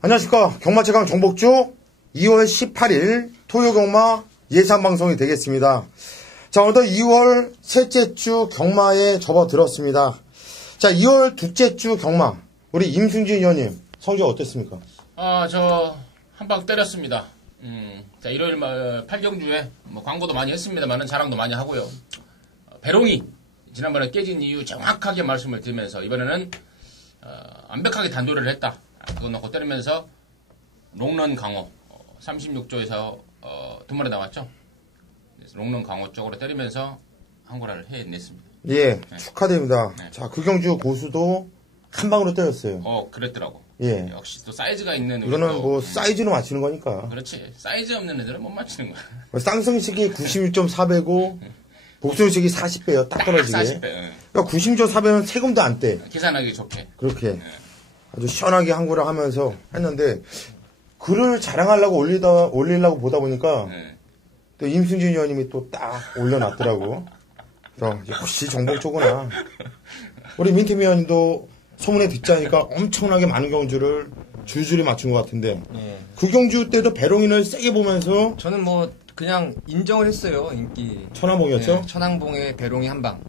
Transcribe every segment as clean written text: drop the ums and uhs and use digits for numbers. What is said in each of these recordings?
안녕하십니까. 경마 최강 정복주 2월 18일 토요 경마 예상 방송이 되겠습니다. 자, 오늘도 2월 셋째 주 경마에 접어들었습니다. 자, 2월 둘째 주 경마. 우리 임승진 의원님, 성적 어땠습니까? 저 한방 때렸습니다. 자, 일요일 8경주에 뭐 광고도 많이 했습니다만은 자랑도 많이 하고요. 배롱이 지난번에 깨진 이유 정확하게 말씀을 드리면서 이번에는 완벽하게 단도리를 했다. 그거 놓고 때리면서 롱런 강호 36조에서 두 마리 나왔죠. 그래서 롱런 강호 쪽으로 때리면서 한 고라를 해냈습니다. 예, 네. 축하드립니다. 네. 자, 그 경주 고수도 한 방으로 때렸어요. 그랬더라고. 예. 역시 또 사이즈가 있는 이거는 뭐 사이즈로 맞추는 거니까. 그렇지. 사이즈 없는 애들은 못 맞추는 거야. 쌍승식이 96.4배고 복승식이 40배요. 딱 떨어지게. 40배. 그러니까 96.4배는 세금도 안 떼. 계산하기 좋게. 그렇게 아주 시원하게 한 거를 하면서 했는데 글을 자랑하려고 올리려고 보다 보니까 또 임승진 의원님이 또 딱 올려놨더라고. 그래서 역시 정복조구나. 우리 민태미 의원님도 소문에 듣지 않으니까 엄청나게 많은 경주를 줄줄이 맞춘 것 같은데 그 경주 때도 배롱인을 세게 보면서 저는 뭐 그냥 인정을 했어요. 인기 천왕봉이었죠? 네, 천왕봉의 배롱이 한방.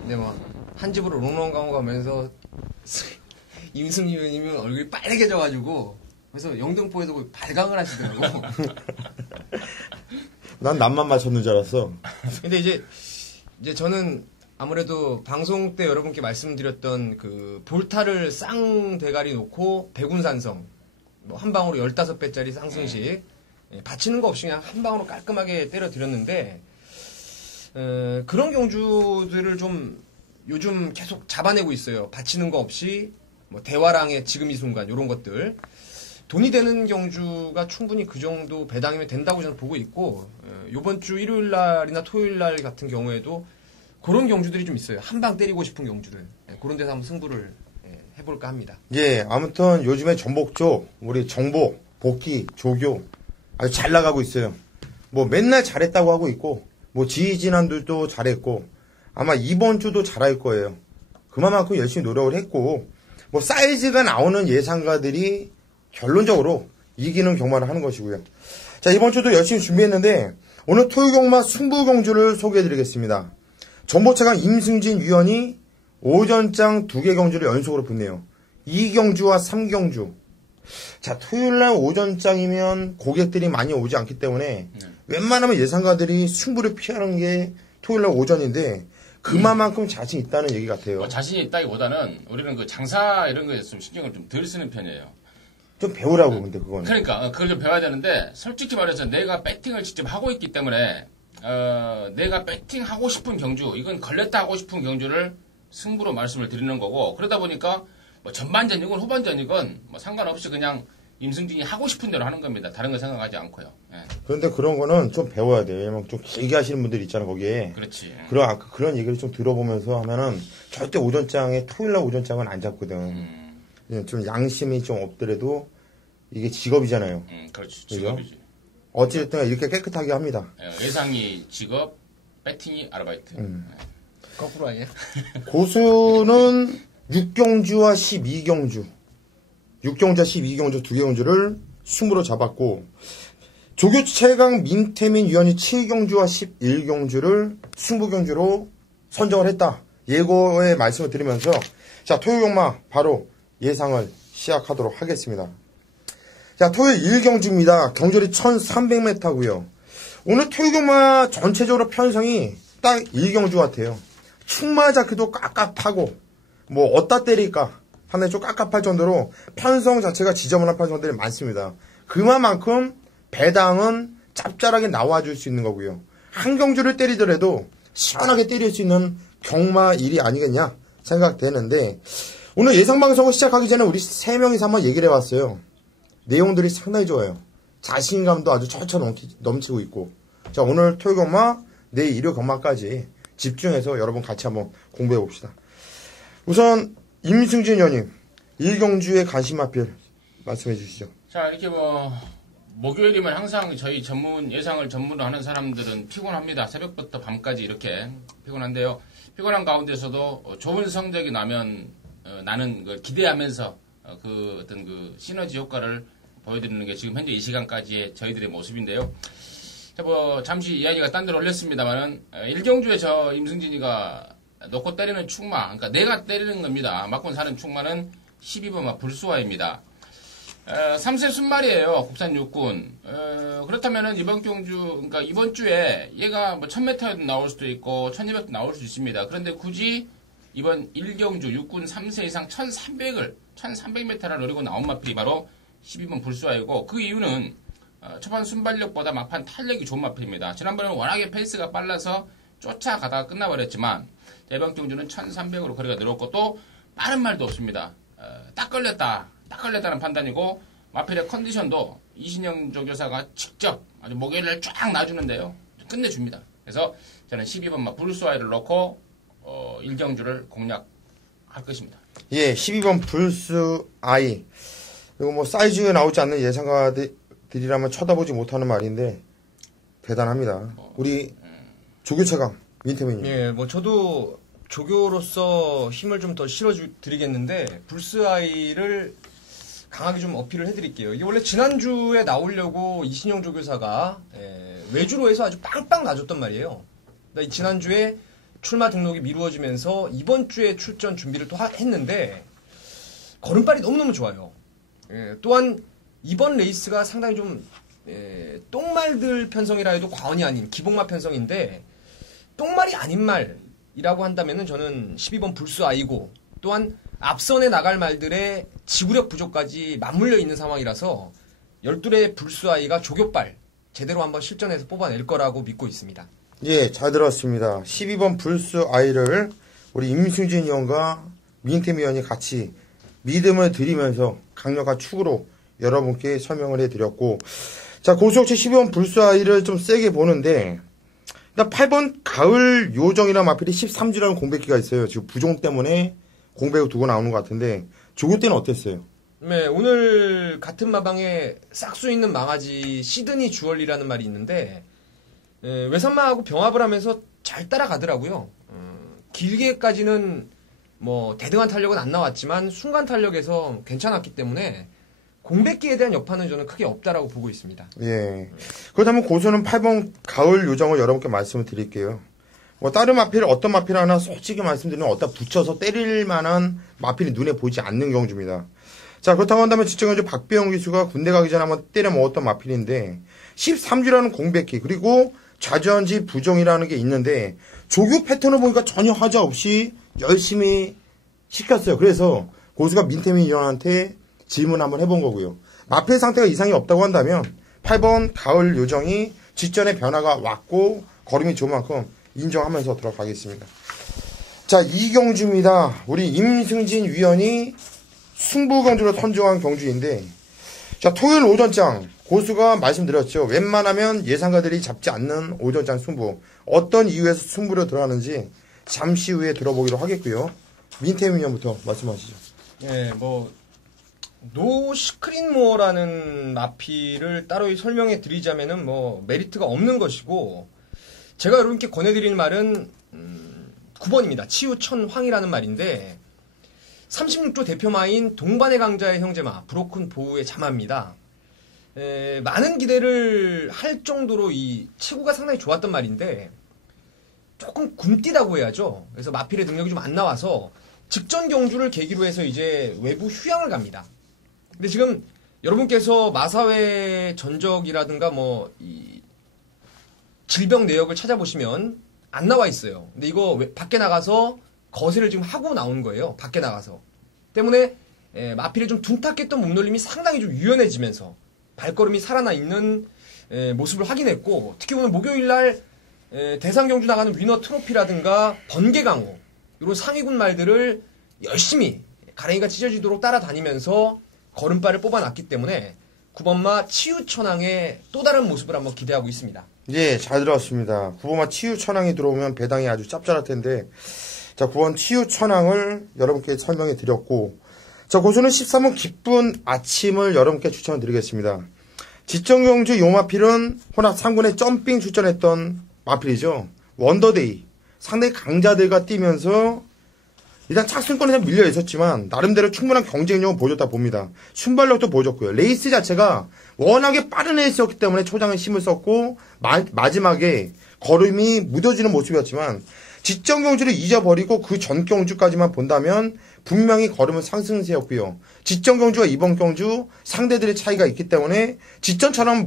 근데 뭐 한 집으로 롱롱 강호 가면서 임승희 의원님이 얼굴이 빨개져가지고 그래서 영등포에서 거의 발광을 하시더라고. 난 남만 맞췄는 줄 알았어. 근데 이제 저는 아무래도 방송 때 여러분께 말씀드렸던 그 볼타를 쌍대가리 놓고 백운산성 뭐 한 방으로 15배짜리 쌍승식 받치는 거 없이 그냥 한 방으로 깔끔하게 때려 드렸는데 그런 경주들을 좀 요즘 계속 잡아내고 있어요. 받치는 거 없이 뭐 대화랑의 지금 이 순간 이런 것들 돈이 되는 경주가 충분히 그 정도 배당이면 된다고 저는 보고 있고 이번 주 일요일 날이나 토요일 날 같은 경우에도 그런 경주들이 좀 있어요. 한 방 때리고 싶은 경주들 그런 데서 한번 승부를 해볼까 합니다. 예, 아무튼 요즘에 전복조 우리 정복, 복귀, 조교 아주 잘 나가고 있어요. 뭐 맨날 잘했다고 하고 있고 뭐 지지난들도 잘했고 아마 이번 주도 잘할 거예요. 그만큼 열심히 노력을 했고 뭐 사이즈가 나오는 예상가들이 결론적으로 이기는 경마를 하는 것이고요. 자, 이번 주도 열심히 준비했는데 오늘 토요 경마 승부 경주를 소개해드리겠습니다. 정보차관 임승진 위원이 오전장 2개 경주를 연속으로 붙네요. 2경주와 3경주. 자, 토요일날 오전장이면 고객들이 많이 오지 않기 때문에 웬만하면 예상가들이 승부를 피하는 게 토요일날 오전인데 그만큼 자신 있다는 얘기 같아요. 자신이 있다기보다는 우리는 그 장사 이런 거에 좀 신경을 좀 덜 쓰는 편이에요. 좀 배우라고 근데 그거는. 그러니까 그걸 좀 배워야 되는데 솔직히 말해서 내가 배팅을 직접 하고 있기 때문에 내가 배팅하고 싶은 경주 이건 걸렸다 하고 싶은 경주를 승부로 말씀을 드리는 거고 그러다 보니까 뭐 전반전이건 후반전이건 뭐 상관없이 그냥 임승진이 하고 싶은 대로 하는 겁니다. 다른 거 생각하지 않고요. 예. 그런데 그런 거는 좀 배워야 돼요. 왜냐면 좀 길게 하시는 분들 있잖아 거기에. 그렇지. 그런 얘기를 좀 들어보면서 하면은 절대 오전장에 토요일날 오전장은 안 잡거든. 좀 양심이 좀 없더라도 이게 직업이잖아요. 그렇지. 그죠? 직업이지. 어찌됐든 이렇게 깨끗하게 합니다. 예상이 직업, 배팅이 아르바이트. 거꾸로 아니야? 고수는 6경주와 12경주. 6경주와 12경주 2개 경주를 승부로 잡았고 조교 최강 민태민 위원이 7경주와 11경주를 승부 경주로 선정을 했다. 예고의 말씀을 드리면서 자, 토요 경마 바로 예상을 시작하도록 하겠습니다. 자, 토요일 1경주입니다. 경절이 1300m고요. 오늘 토요 경마 전체적으로 편성이 딱 1경주 같아요. 충마자크도 깝깝하고 뭐 어디다 때릴까 하는 좀 깝깝할 정도로 편성 자체가 지저분한 편성들이 많습니다. 그만큼 배당은 짭짤하게 나와줄 수 있는 거고요. 한 경주를 때리더라도 시원하게 때릴 수 있는 경마 일이 아니겠냐 생각되는데 오늘 예상방송을 시작하기 전에 우리 3명이서 한번 얘기를 해봤어요. 내용들이 상당히 좋아요. 자신감도 아주 철철 넘치고 있고 자, 오늘 토요 경마 내일 일요 경마까지 집중해서 여러분 같이 한번 공부해 봅시다. 우선 임승진 의원님 1경주의 관심마필 말씀해 주시죠. 자, 이렇게 뭐 목요일이면 항상 저희 예상을 전문으로 하는 사람들은 피곤합니다. 새벽부터 밤까지 이렇게 피곤한데요. 피곤한 가운데서도 좋은 성적이 나면 나는 걸 기대하면서 그 어떤 그 시너지 효과를 보여드리는 게 지금 현재 이 시간까지의 저희들의 모습인데요. 자, 뭐 잠시 이야기가 딴 데로 흘렸습니다만은 1경주에 저 임승진이가 놓고 때리는 충마, 그러니까 내가 때리는 겁니다. 맞고 사는 충마는 12번 불수화입니다. 3세 순말이에요. 국산 육군. 그렇다면은 이번 경주, 그러니까 이번 주에 얘가 뭐 1000m에도 나올 수도 있고 1200도 나올 수 있습니다. 그런데 굳이 이번 1경주 육군 3세 이상 1300m를 노리고 나온 마필이 바로 12번 불수화이고, 그 이유는 초반 순발력보다 막판 탄력이 좋은 마필입니다. 지난번에는 워낙에 페이스가 빨라서 쫓아가다가 끝나버렸지만 이번 경주는 1300으로 거리가 늘었고 또 빠른 말도 없습니다. 딱 걸렸다는 판단이고, 마필의 컨디션도 이신영 조교사가 직접 아주 목요일을 쫙 놔주는데요. 끝내줍니다. 그래서 저는 12번 불수아이를 넣고 1경주를 공략할 것입니다. 예, 12번 불수아이. 이거 뭐 사이즈가 나오지 않는 예상가들이라면 쳐다보지 못하는 말인데 대단합니다. 우리 조교 최강 민태민님. 예, 뭐 저도 조교로서 힘을 좀 더 실어드리겠는데 불스아이를 강하게 좀 어필을 해드릴게요. 이게 원래 지난주에 나오려고 이신영 조교사가 외주로 해서 아주 빵빵 놔줬단 말이에요. 그러니까 지난주에 출마 등록이 미루어지면서 이번 주에 출전 준비를 또 했는데 걸음발이 너무너무 좋아요. 또한 이번 레이스가 상당히 좀 똥말들 편성이라 해도 과언이 아닌 기복마 편성인데, 똥말이 아닌 말이라고 한다면은 저는 12번 불수아이고, 또한 앞선에 나갈 말들의 지구력 부족까지 맞물려 있는 상황이라서 12의 불수아이가 조교발 제대로 한번 실전에서 뽑아낼 거라고 믿고 있습니다. 예, 잘 들었습니다. 12번 불수아이를 우리 임승진 위원과 민태미 위원이 같이 믿음을 드리면서 강력한 축으로 여러분께 설명을 해드렸고, 자, 고수역체 12번 불수아이를 좀 세게 보는데, 일단 8번 가을 요정이라는 마필이 13주라는 공백기가 있어요. 지금 부종 때문에 공백을 두고 나오는 것 같은데, 조교 때는 어땠어요? 네, 오늘 같은 마방에 싹수 있는 망아지 시드니 주얼리라는 말이 있는데, 외산마하고 병합을 하면서 잘 따라가더라고요. 길게까지는 뭐 대등한 탄력은 안 나왔지만 순간 탄력에서 괜찮았기 때문에 공백기에 대한 여파는 저는 크게 없다라고 보고 있습니다. 예. 그렇다면 고수는 8번 가을 요정을 여러분께 말씀을 드릴게요. 뭐 다른 마필 어떤 마필 하나 솔직히 말씀드리면 어디다 붙여서 때릴 만한 마필이 눈에 보이지 않는 경주입니다. 자, 그렇다고 한다면 지청경주 박배영 기수가 군대 가기 전에 한번 때려 먹었던 마필인데 13주라는 공백기, 그리고 좌전지 부종이라는 게 있는데 조교 패턴을 보니까 전혀 하자 없이 열심히 시켰어요. 그래서 고수가 민태민 위원한테 질문 한번 해본 거고요. 마필 상태가 이상이 없다고 한다면 8번 가을 요정이 직전에 변화가 왔고 걸음이 좋은 만큼 인정하면서 들어가겠습니다. 자, 이 경주입니다. 우리 임승진 위원이 승부경주로 선정한 경주인데, 자, 토요일 오전장 고수가 말씀드렸죠. 웬만하면 예상가들이 잡지 않는 오전장 승부, 어떤 이유에서 승부로 들어가는지 잠시 후에 들어보기로 하겠고요. 민태민 위원부터 말씀하시죠. 네, 뭐 노 시크릿모어라는 마필을 따로 설명해 드리자면은 뭐 메리트가 없는 것이고, 제가 여러분께 권해드리는 말은 9번입니다. 치유천황이라는 말인데 36조 대표마인 동반의 강자의 형제마 브로큰 보우의 자마입니다. 많은 기대를 할 정도로 이 체구가 상당히 좋았던 말인데 조금 굼뛰다고 해야죠. 그래서 마필의 능력이 좀 안 나와서 직전 경주를 계기로 해서 이제 외부 휴양을 갑니다. 근데 지금 여러분께서 마사회 전적이라든가 뭐 이 질병 내역을 찾아보시면 안 나와 있어요. 근데 이거 밖에 나가서 거세를 지금 하고 나온 거예요. 밖에 나가서. 때문에 마필의 좀 둔탁했던 몸놀림이 상당히 좀 유연해지면서 발걸음이 살아나 있는 모습을 확인했고, 특히 오늘 목요일날 대상 경주 나가는 위너 트로피라든가 번개강호 이런 상위군 말들을 열심히 가랭이가 찢어지도록 따라다니면서 걸음발을 뽑아놨기 때문에 9번마 치유천왕의 또 다른 모습을 한번 기대하고 있습니다. 예, 잘 들었습니다. 9번마 치유천왕이 들어오면 배당이 아주 짭짤할 텐데, 자, 9번 치유천왕을 여러분께 설명해 드렸고, 자, 고수는 13번 기쁜 아침을 여러분께 추천을 드리겠습니다. 지정경주 요마필은 혼합 3군에 점핑 출전했던 마필이죠. 원더데이. 상당히 강자들과 뛰면서 일단 착승권에 밀려 있었지만 나름대로 충분한 경쟁력을 보여줬다 봅니다. 순발력도 보여줬고요. 레이스 자체가 워낙에 빠른 레이스였기 때문에 초장에 힘을 썼고 마지막에 걸음이 무뎌지는 모습이었지만 직전 경주를 잊어버리고 그 전 경주까지만 본다면 분명히 걸음은 상승세였고요. 직전 경주와 이번 경주 상대들의 차이가 있기 때문에 직전처럼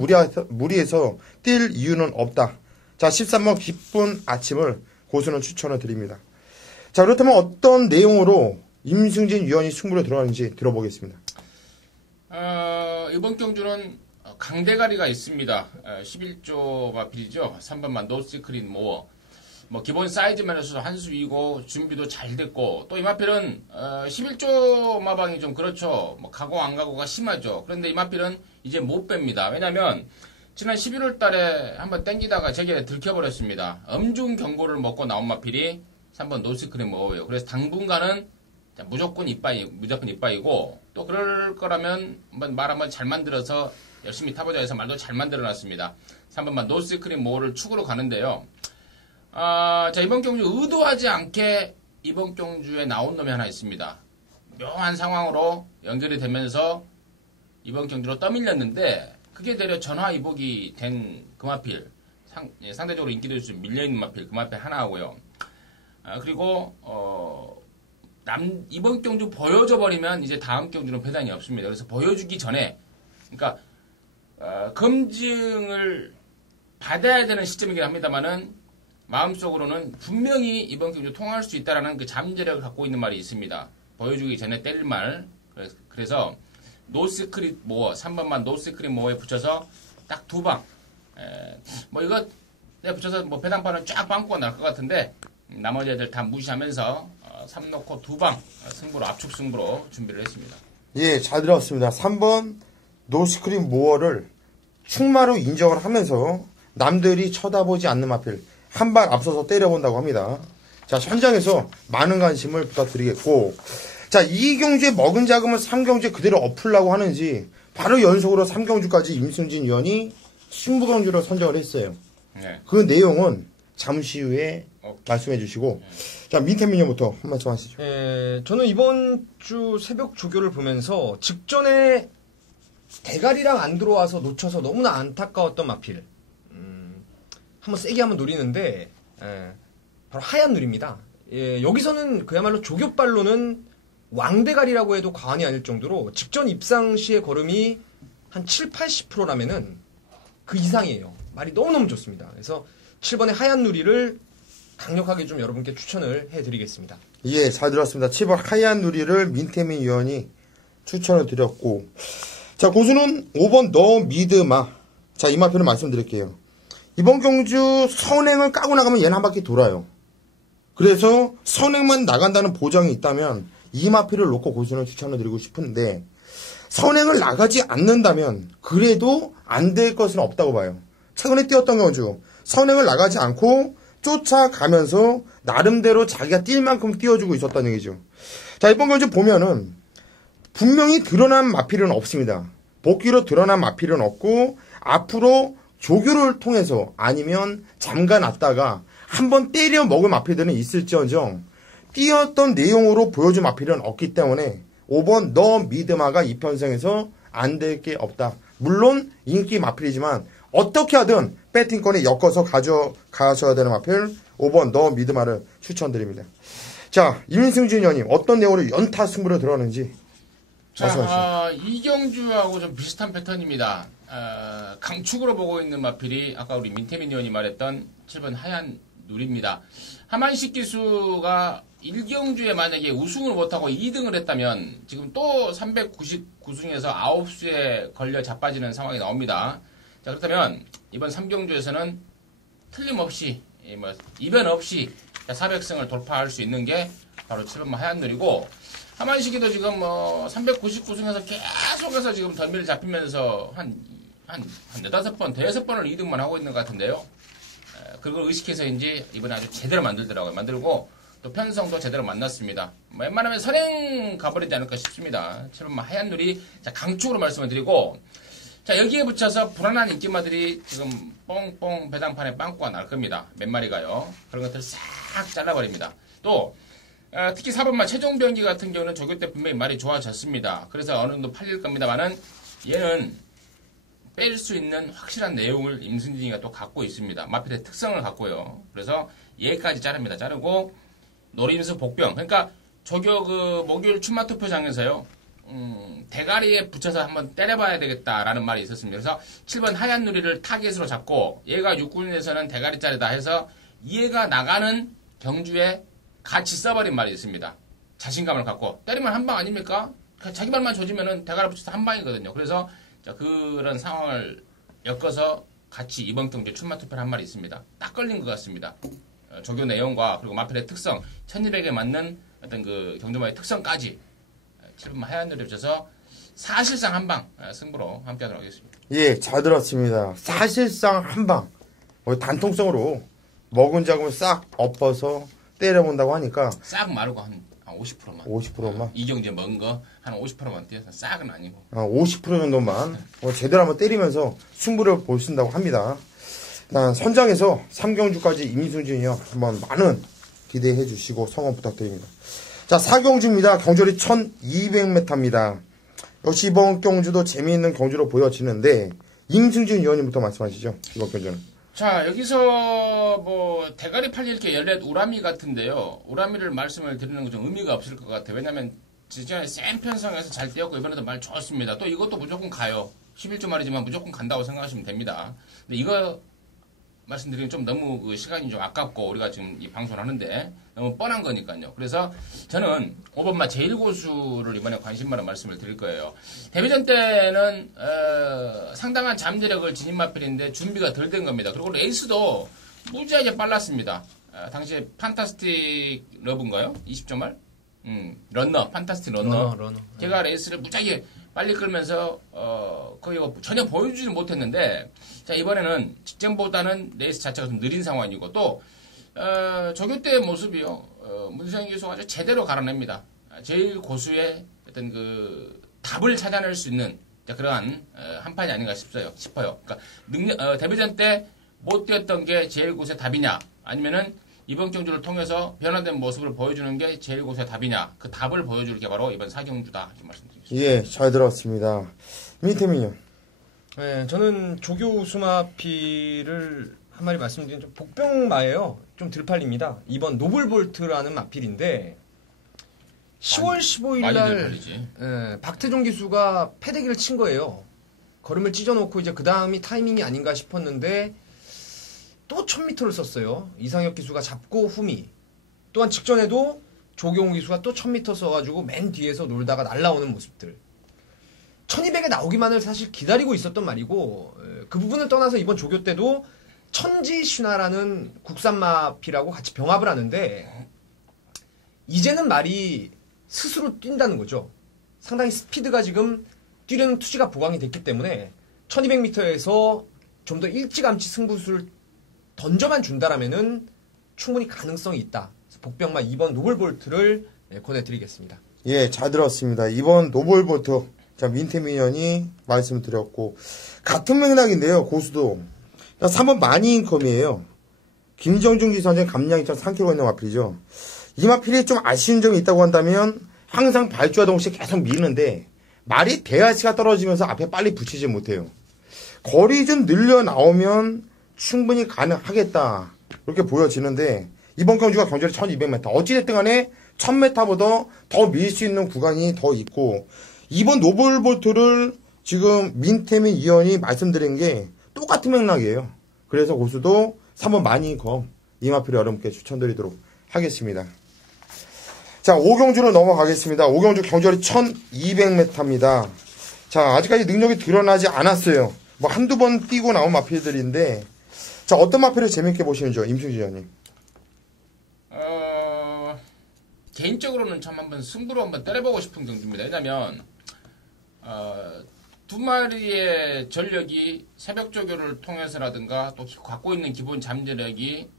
무리해서 뛸 이유는 없다. 자, 13번 기쁜 아침을 고수는 추천을 드립니다. 자, 그렇다면 어떤 내용으로 임승진 위원이 승부를 들어가는지 들어보겠습니다. 이번 경주는 강대가리가 있습니다. 11조 마필이죠. 3번만 노시크린 모어. 뭐 기본 사이즈 면에서도 한 수이고 준비도 잘 됐고 또 이 마필은 11조 마방이 좀 그렇죠. 뭐 가고 안 가고가 심하죠. 그런데 이 마필은 이제 못 뺍니다. 왜냐면 지난 11월 달에 한번 땡기다가 제게 들켜버렸습니다. 엄중 경고를 먹고 나온 마필이 3번 노시크린 모어예요. 그래서 당분간은 무조건 이빠이고 또 그럴 거라면 말 한번 잘 만들어서 열심히 타보자 해서 말도 잘 만들어놨습니다. 3번만 노시크린 모어를 축으로 가는데요. 자, 이번 경주 의도하지 않게 이번 경주에 나온 놈이 하나 있습니다. 묘한 상황으로 연결이 되면서 이번 경주로 떠밀렸는데 그게 되려 전화위복이 된 금화필 상대적으로 인기도 좀 밀려있는 마필 금화필 하나하고요. 그리고 이번 경주 보여줘 버리면 이제 다음 경주는 배당이 없습니다. 그래서 보여주기 전에 그러니까 검증을 받아야 되는 시점이긴 합니다만은 마음속으로는 분명히 이번 경주 통할 수 있다라는 그 잠재력을 갖고 있는 말이 있습니다. 보여주기 전에 때릴 말. 그래서 노시크릿 모어 3번만 노시크릿 모어에 붙여서 딱 두 방. 뭐 이거 내가 붙여서 뭐 배당판을 쫙 빵꾸가 날 것 같은데 나머지 애들 다 무시하면서 3 넣고 두 방 승부로 압축 승부로 준비를 했습니다. 예, 잘 들었습니다. 3번 노시크릿 모어를 충마로 인정을 하면서 남들이 쳐다보지 않는 마필 한 발 앞서서 때려본다고 합니다. 자, 현장에서 많은 관심을 부탁드리겠고, 자, 2경주에 먹은 자금을 3경주에 그대로 엎으려고 하는지 바로 연속으로 3경주까지 임승진 위원이 승부경주로 선정을 했어요. 네. 그 내용은 잠시 후에 말씀해 주시고, 자, 민태민 위원부터 한 말씀 하시죠. 저는 이번 주 새벽 조교를 보면서 직전에 대가리랑 안 들어와서 놓쳐서 너무나 안타까웠던 마필. 한번 세게 한번 노리는데 바로 하얀 누리입니다. 여기서는 그야말로 조교발로는 왕대가리라고 해도 과언이 아닐 정도로 직전 입상 시의 걸음이 한 7, 80%라면은 그 이상이에요. 말이 너무너무 좋습니다. 그래서 7번의 하얀 누리를 강력하게 좀 여러분께 추천을 해드리겠습니다. 예, 잘 들었습니다. 7번 하얀 누리를 민태민 위원이 추천을 드렸고, 자, 고수는 5번 너 믿음아. 자, 이 마표는 말씀드릴게요. 이번 경주 선행을 까고 나가면 얘는 한 바퀴 돌아요. 그래서 선행만 나간다는 보장이 있다면 이 마필을 놓고 고수는 추천을 드리고 싶은데 선행을 나가지 않는다면 그래도 안 될 것은 없다고 봐요. 최근에 뛰었던 경주 선행을 나가지 않고 쫓아가면서 나름대로 자기가 뛸 만큼 뛰어주고 있었다는 얘기죠. 자, 이번 경주 보면은 분명히 드러난 마필은 없습니다. 복귀로 드러난 마필은 없고 앞으로 조교를 통해서 아니면 잠가놨다가 한번 때려 먹을 마필들은 있을지언정 뛰었던 내용으로 보여준 마필은 없기 때문에 5번 너 믿음아가 이 편성에서 안 될 게 없다. 물론 인기 마필이지만 어떻게 하든 배팅권에 엮어서 가져가셔야 되는 마필 5번 너 믿음아를 추천드립니다. 자, 임승진 의원님 어떤 내용으로 연타 승부를 들어가는지 말씀하시죠. 자, 이경주하고 좀 비슷한 패턴입니다. 강축으로 보고 있는 마필이 아까 우리 민태민 의원이 말했던 7번 하얀 누리입니다. 하만식 기수가 1경주에 만약에 우승을 못하고 2등을 했다면 지금 또 399승에서 9수에 걸려 자빠지는 상황이 나옵니다. 자, 그렇다면 이번 3경주에서는 틀림없이 이변 없이 400승을 돌파할 수 있는 게 바로 7번 하얀 누리고 하만식이도 지금 399승에서 계속해서 지금 덤비를 잡히면서 한 4-5번, 5번을 2등만 하고 있는 것 같은데요. 그걸 의식해서인지 이번에 아주 제대로 만들더라고요. 만들고 또 편성도 제대로 만났습니다. 웬만하면 선행 가버리지 않을까 싶습니다. 7번 하얀 누리, 자, 강축으로 말씀을 드리고, 자, 여기에 붙여서 불안한 인기마들이 지금 뻥뻥 배당판에 빵꾸가 날 겁니다. 몇 마리가요. 그런 것들 싹 잘라버립니다. 또 특히 4번마 최종병기 같은 경우는 조교 때 분명히 말이 좋아졌습니다. 그래서 어느 정도 팔릴 겁니다만은 얘는 뺄 수 있는 확실한 내용을 임순진이가 또 갖고 있습니다. 마필의 특성을 갖고요. 그래서 얘까지 자릅니다. 자르고 노림수 복병. 그러니까 조교 그 목요일 출마투표장에서요. 대가리에 붙여서 한번 때려봐야 되겠다라는 말이 있었습니다. 그래서 7번 하얀 누리를 타겟으로 잡고 얘가 육군에서는 대가리짜리다 해서 얘가 나가는 경주에 같이 써버린 말이 있습니다. 자신감을 갖고 때리면 한 방 아닙니까? 자기 말만 조지면은 대가리 붙여서 한 방이거든요. 그래서 그런 상황을 엮어서 같이 이번 경주에 출마투표를 한 말이 있습니다. 딱 걸린 것 같습니다. 조교 내용과 그리고 마필의 특성, 1200에 맞는 어떤 그 경주마의 특성까지 7번 하얀 누리를 붙여서 사실상 한 방 승부로 함께하도록 하겠습니다. 예, 잘 들었습니다. 사실상 한 방. 단통성으로 먹은 자금을 싹 엎어서 때려본다고 하니까. 싹 마르고 한 50%만. 50%만? 이경주에 먹은 거 한 50%만 뛰어서 싹은 아니고. 50% 정도만 제대로 한번 때리면서 승부를 보신다고 합니다. 일단 선장에서 3경주까지 임순진이요. 한번 많은 기대해 주시고 성원 부탁드립니다. 자, 4경주입니다. 경주리 1200m입니다. 역시 이번 경주도 재미있는 경주로 보여지는데 임승진 위원님부터 말씀하시죠. 이번 경주는. 자, 여기서 뭐 대가리 팔릴 게 14 우라미 같은데요. 우라미를 말씀을 드리는 건 좀 의미가 없을 것 같아요. 왜냐면 지난해 센 편성에서 잘 뛰었고 이번에도 말 좋았습니다. 또 이것도 무조건 가요. 11주 말이지만 무조건 간다고 생각하시면 됩니다. 근데 이거 말씀드리면 좀 너무 그 시간이 좀 아깝고 우리가 지금 이 방송을 하는데 너무 뻔한 거니까요. 그래서 저는 5번마 제1고수를 이번에 관심만한 말씀을 드릴 거예요. 데뷔전 때는 상당한 잠재력을 지닌 마필인데 준비가 덜 된 겁니다. 그리고 레이스도 무지하게 빨랐습니다. 당시에 판타스틱 러브인가요? 20.8? 러너, 판타스틱 러너. 제가 레이스를 무지하게 빨리 끌면서 거의 전혀 보여주지는 못했는데 자 이번에는 직전보다는 레이스 자체가 좀 느린 상황이고 또 조교 때의 모습이요 문수영 교수가 아주 제대로 갈아냅니다. 제일 고수의 어떤 그 답을 찾아낼 수 있는 그러한 한 판이 아닌가 싶어요. 그러니까 데뷔전 때 못 뛰었던 게 제일 고수의 답이냐 아니면은 이번 경주를 통해서 변화된 모습을 보여주는 게 제일 고수의 답이냐 그 답을 보여줄 게 바로 이번 4경주다 이렇게 말씀드리겠습니다. 예, 잘 들었습니다. 민태민요. 네, 저는 조교 수마필을 한 마디 말씀드리면 좀 복병마예요. 좀 들팔립니다. 이번 노블볼트라는 마필인데 10월 15일 날 박태종 기수가 패대기를 친 거예요. 걸음을 찢어놓고 이제 그 다음이 타이밍이 아닌가 싶었는데 또 1000m를 썼어요. 이상혁 기수가 잡고 후미. 또한 직전에도 조경호 기수가 또 1000m 써가지고 맨 뒤에서 놀다가 날라오는 모습들. 1200에 나오기만을 사실 기다리고 있었던 말이고 그 부분을 떠나서 이번 조교 때도 천지신화라는 국산마필하고 같이 병합을 하는데 이제는 말이 스스로 뛴다는 거죠. 상당히 스피드가 지금 뛰려는 투지가 보강이 됐기 때문에 1200m에서 좀 더 일찌감치 승부수를 던져만 준다라면은 충분히 가능성이 있다. 복병마 2번 노블볼트를 권해드리겠습니다. 예, 잘 들었습니다. 이번 노블볼트 자 민태민현이 말씀드렸고 같은 맥락인데요. 고수도 3번 마니인컴이에요. 김정중 기선제 감량이점 3kg 있는 마필이죠. 이 마필이 좀 아쉬운 점이 있다고 한다면 항상 발주하던 없이 계속 미는데 말이 대하치가 떨어지면서 앞에 빨리 붙이지 못해요. 거리 좀 늘려 나오면 충분히 가능하겠다 이렇게 보여지는데 이번 경주가 경주리 1200m 어찌됐든 간에 1000m보다 더 밀 수 있는 구간이 더 있고 이번 노블볼트를 지금 민태민 위원이 말씀드린 게 똑같은 맥락이에요. 그래서 고수도 3번 마니검 이마필이 여러분께 추천드리도록 하겠습니다. 자 5경주로 넘어가겠습니다. 5경주 경주리 1200m입니다. 자 아직까지 능력이 드러나지 않았어요. 뭐 한두 번 뛰고 나온 마필들인데 자 어떤 마필을 재밌게 보시는지요 임승진 위원님. 개인적으로는 참 한번 승부로 한번 때려보고 싶은 경주입니다. 왜냐면 두 마리의 전력이 새벽 조교를 통해서라든가 또 갖고 있는 기본 잠재력이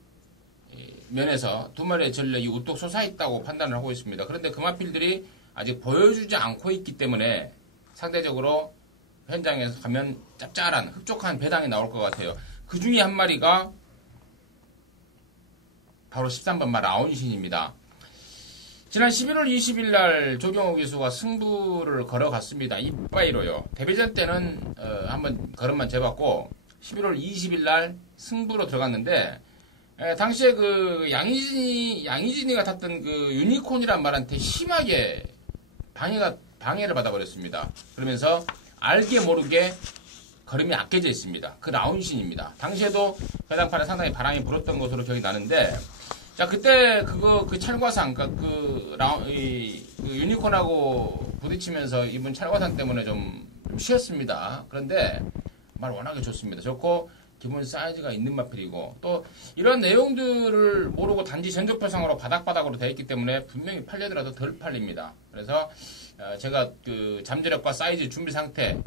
면에서 두 마리의 전력이 우뚝 솟아있다고 판단을 하고 있습니다. 그런데 그 마필들이 아직 보여주지 않고 있기 때문에 상대적으로 현장에서 가면 짭짤한 흡족한 배당이 나올 것 같아요. 그 중에 한 마리가 바로 13번 말 아운신입니다. 지난 11월 20일 날 조경호 기수가 승부를 걸어갔습니다. 이빠이로요. 데뷔전 때는 한번 걸음만 재봤고 11월 20일 날 승부로 들어갔는데 당시에 그 양희진이가 탔던 그 유니콘이란 말한테 심하게 방해를 받아버렸습니다. 그러면서 알게 모르게 걸음이 아껴져 있습니다. 그 라운신입니다. 당시에도 해당판에 상당히 바람이 불었던 것으로 기억이 나는데, 자, 그때 그 찰과상, 그 유니콘하고 부딪히면서 입은 찰과상 때문에 좀 쉬었습니다. 그런데 말 워낙에 좋습니다. 좋고, 기본 사이즈가 있는 마필이고, 또 이런 내용들을 모르고 단지 전조표상으로 바닥바닥으로 되어 있기 때문에 분명히 팔려더라도 덜 팔립니다. 그래서 제가 그 잠재력과 사이즈 준비 상태,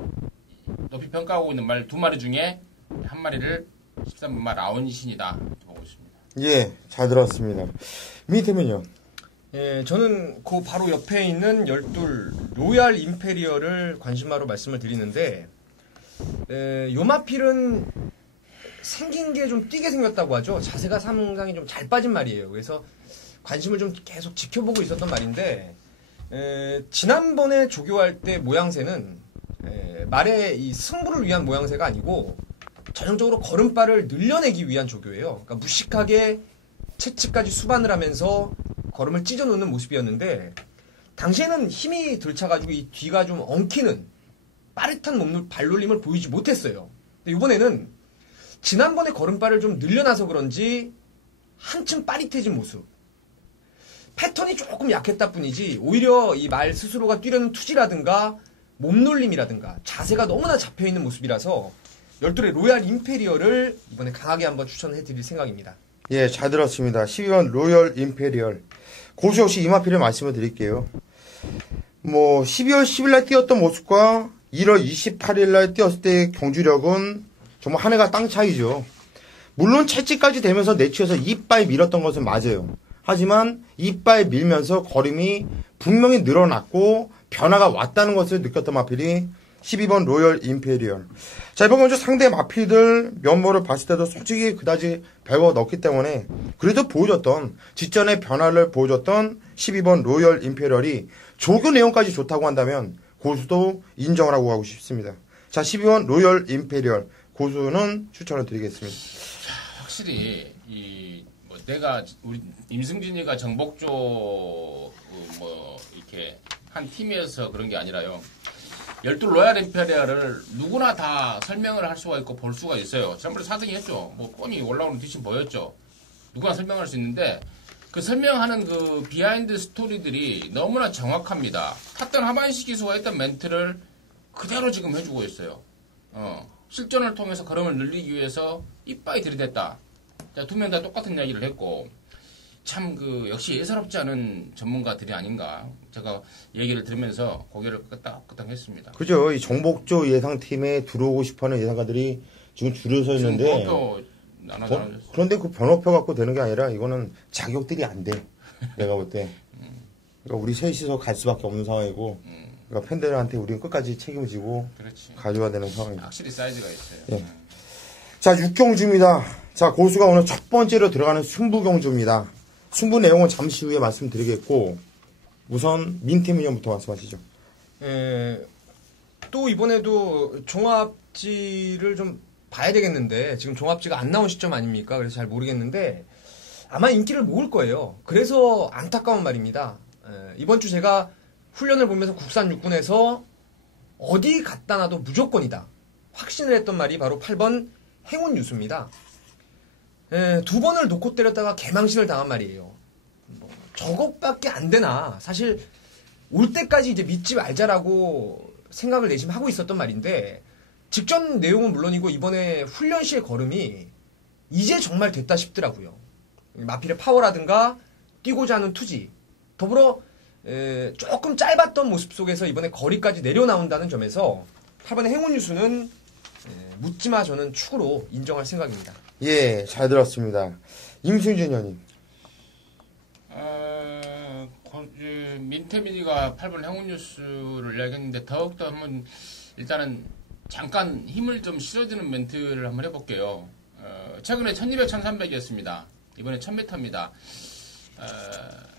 높이 평가하고 있는 말 두 마리 중에 한 마리를 13번말 라운신이다 보고 있습니다. 예, 잘 들었습니다. 밑에면요? 예, 저는 그 바로 옆에 있는 12 로얄 임페리얼을 관심마로 말씀을 드리는데, 요 마필은 생긴 게 좀 띄게 생겼다고 하죠. 자세가 상당히 좀 잘 빠진 말이에요. 그래서 관심을 좀 계속 지켜보고 있었던 말인데, 지난번에 조교할 때 모양새는 말의 이 승부를 위한 모양새가 아니고 전형적으로 걸음발을 늘려내기 위한 조교예요. 그러니까 무식하게 채찍까지 수반을 하면서 걸음을 찢어놓는 모습이었는데, 당시에는 힘이 들차가지고 이 뒤가 좀 엉키는 빠릿한 발놀림을 보이지 못했어요. 근데 이번에는 지난번에 걸음발을 좀 늘려놔서 그런지 한층 빠릿해진 모습. 패턴이 조금 약했다 뿐이지 오히려 이 말 스스로가 뛰려는 투지라든가 몸놀림이라든가 자세가 너무나 잡혀있는 모습이라서 12의 로얄 임페리얼을 이번에 강하게 한번 추천해드릴 생각입니다. 예, 잘 들었습니다. 12번 로열 임페리얼. 고수 역시 이 마필을 말씀을 드릴게요. 12월 10일 날 뛰었던 모습과 1월 28일 날 뛰었을 때의 경주력은 정말 하늘과 땅 차이죠. 물론 채찍까지 되면서 내치에서 이빨 밀었던 것은 맞아요. 하지만 이빨 밀면서 걸음이 분명히 늘어났고 변화가 왔다는 것을 느꼈던 마필이 12번 로열 임페리얼. 자, 이번 경주 상대 마필들 면모를 봤을 때도 솔직히 그다지 별거 넣기 때문에 그래도 보여줬던 직전의 변화를 보여줬던 12번 로열 임페리얼이 조교 내용까지 좋다고 한다면 고수도 인정을 하고 싶습니다. 자, 12번 로열 임페리얼 고수는 추천을 드리겠습니다. 확실히 내가 우리 임승진이가 정복조 이렇게 한 팀에서 그런 게 아니라요. 12 로얄 임페리얼을 누구나 다 설명을 할 수가 있고 볼 수가 있어요. 지난번에 4등이 했죠. 뻔히 올라오는 뒷심 보였죠. 누구나 설명할 수 있는데 그 설명하는 그 비하인드 스토리들이 너무나 정확합니다. 탔던 하반시 기수가 했던 멘트를 그대로 지금 해주고 있어요. 실전을 통해서 걸음을 늘리기 위해서 이빠이 들이댔다. 두 명 다 똑같은 이야기를 했고 참 역시 예사롭지 않은 전문가들이 아닌가 제가 얘기를 들으면서 고개를 끄덕끄덕 했습니다. 그죠. 이 정복조 예상팀에 들어오고 싶어하는 예상가들이 지금 줄을 서 있는데 그런데 그 번호표 갖고 되는 게 아니라 이거는 자격들이 안 돼. 내가 볼 때. 그러니까 우리 셋이서 갈 수밖에 없는 상황이고 그러니까 팬들한테 우리는 끝까지 책임을 지고 가져야 되는 상황입니다. 확실히 사이즈가 있어요. 예. 자, 6경주입니다. 자, 고수가 오늘 첫 번째로 들어가는 승부경주입니다. 승부 내용은 잠시 후에 말씀드리겠고 우선 민태민형부터 말씀하시죠. 또 이번에도 종합지를 좀 봐야 되겠는데 지금 종합지가 안 나온 시점 아닙니까? 그래서 잘 모르겠는데 아마 인기를 모을 거예요. 그래서 안타까운 말입니다. 이번 주 제가 훈련을 보면서 국산 육군에서 어디 갖다 놔도 무조건이다. 확신을 했던 말이 바로 8번 행운유수입니다. 두 번을 놓고 때렸다가 개망신을 당한 말이에요. 저것밖에 안 되나. 사실 올 때까지 이제 믿지 말자라고 생각을 내심 하고 있었던 말인데 직전 내용은 물론이고 이번에 훈련 시의 걸음이 이제 정말 됐다 싶더라고요. 마필의 파워라든가 뛰고자 하는 투지 더불어 조금 짧았던 모습 속에서 이번에 거리까지 내려나온다는 점에서 8번의 행운유수는 묻지마 저는 축으로 인정할 생각입니다. 예, 잘 들었습니다. 임승진 의원님. 민태민이가 8번 행운뉴스를 이야기했는데 더욱더 한번 일단은 잠깐 힘을 좀 실어주는 멘트를 한번 해볼게요. 최근에 1200, 1300이었습니다. 이번에 1000m입니다.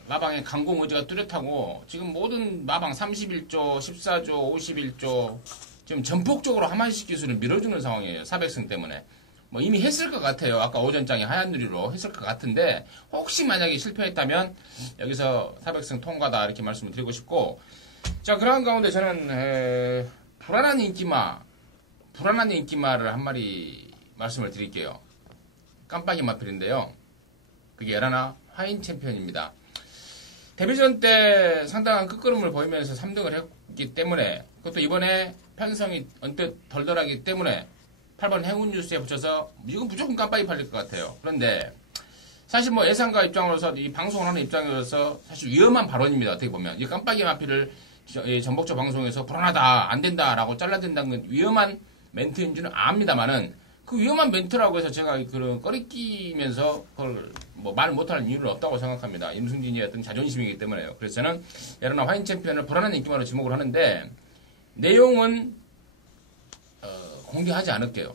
마방의 강공 의지가 뚜렷하고 지금 모든 마방 31조, 14조, 51조 지금 전폭적으로 하만식 기술을 밀어주는 상황이에요. 400승 때문에. 뭐 이미 했을 것 같아요. 아까 오전장에 하얀 누리로 했을 것 같은데 혹시 만약에 실패했다면 여기서 400승 통과다 이렇게 말씀을 드리고 싶고 자 그러한 가운데 저는 불안한 인기마를 한 마리 말씀을 드릴게요. 깜빡이 마필인데요. 그게 에라나 화인 챔피언입니다. 데뷔전 때 상당한 끝걸음을 보이면서 3등을 했기 때문에 그것도 이번에 편성이 언뜻 덜덜하기 때문에 8번 행운 뉴스에 붙여서 이건 무조건 깜빡이 팔릴 것 같아요. 그런데 사실 뭐 예상가 입장으로서 이 방송을 하는 입장으로서 사실 위험한 발언입니다. 어떻게 보면 이 깜빡이 마필을 전복조 방송에서 불안하다 안 된다라고 잘라댄다는 건 위험한 멘트인 줄은 압니다만은 그 위험한 멘트라고 해서 제가 그런 꺼리끼면서 그걸 뭐 말 못하는 이유는 없다고 생각합니다. 임승진이의 어떤 자존심이기 때문에요. 그래서 저는 에라나 화인 챔피언을 불안한 인기마로 지목을 하는데 내용은 공개하지 않을게요.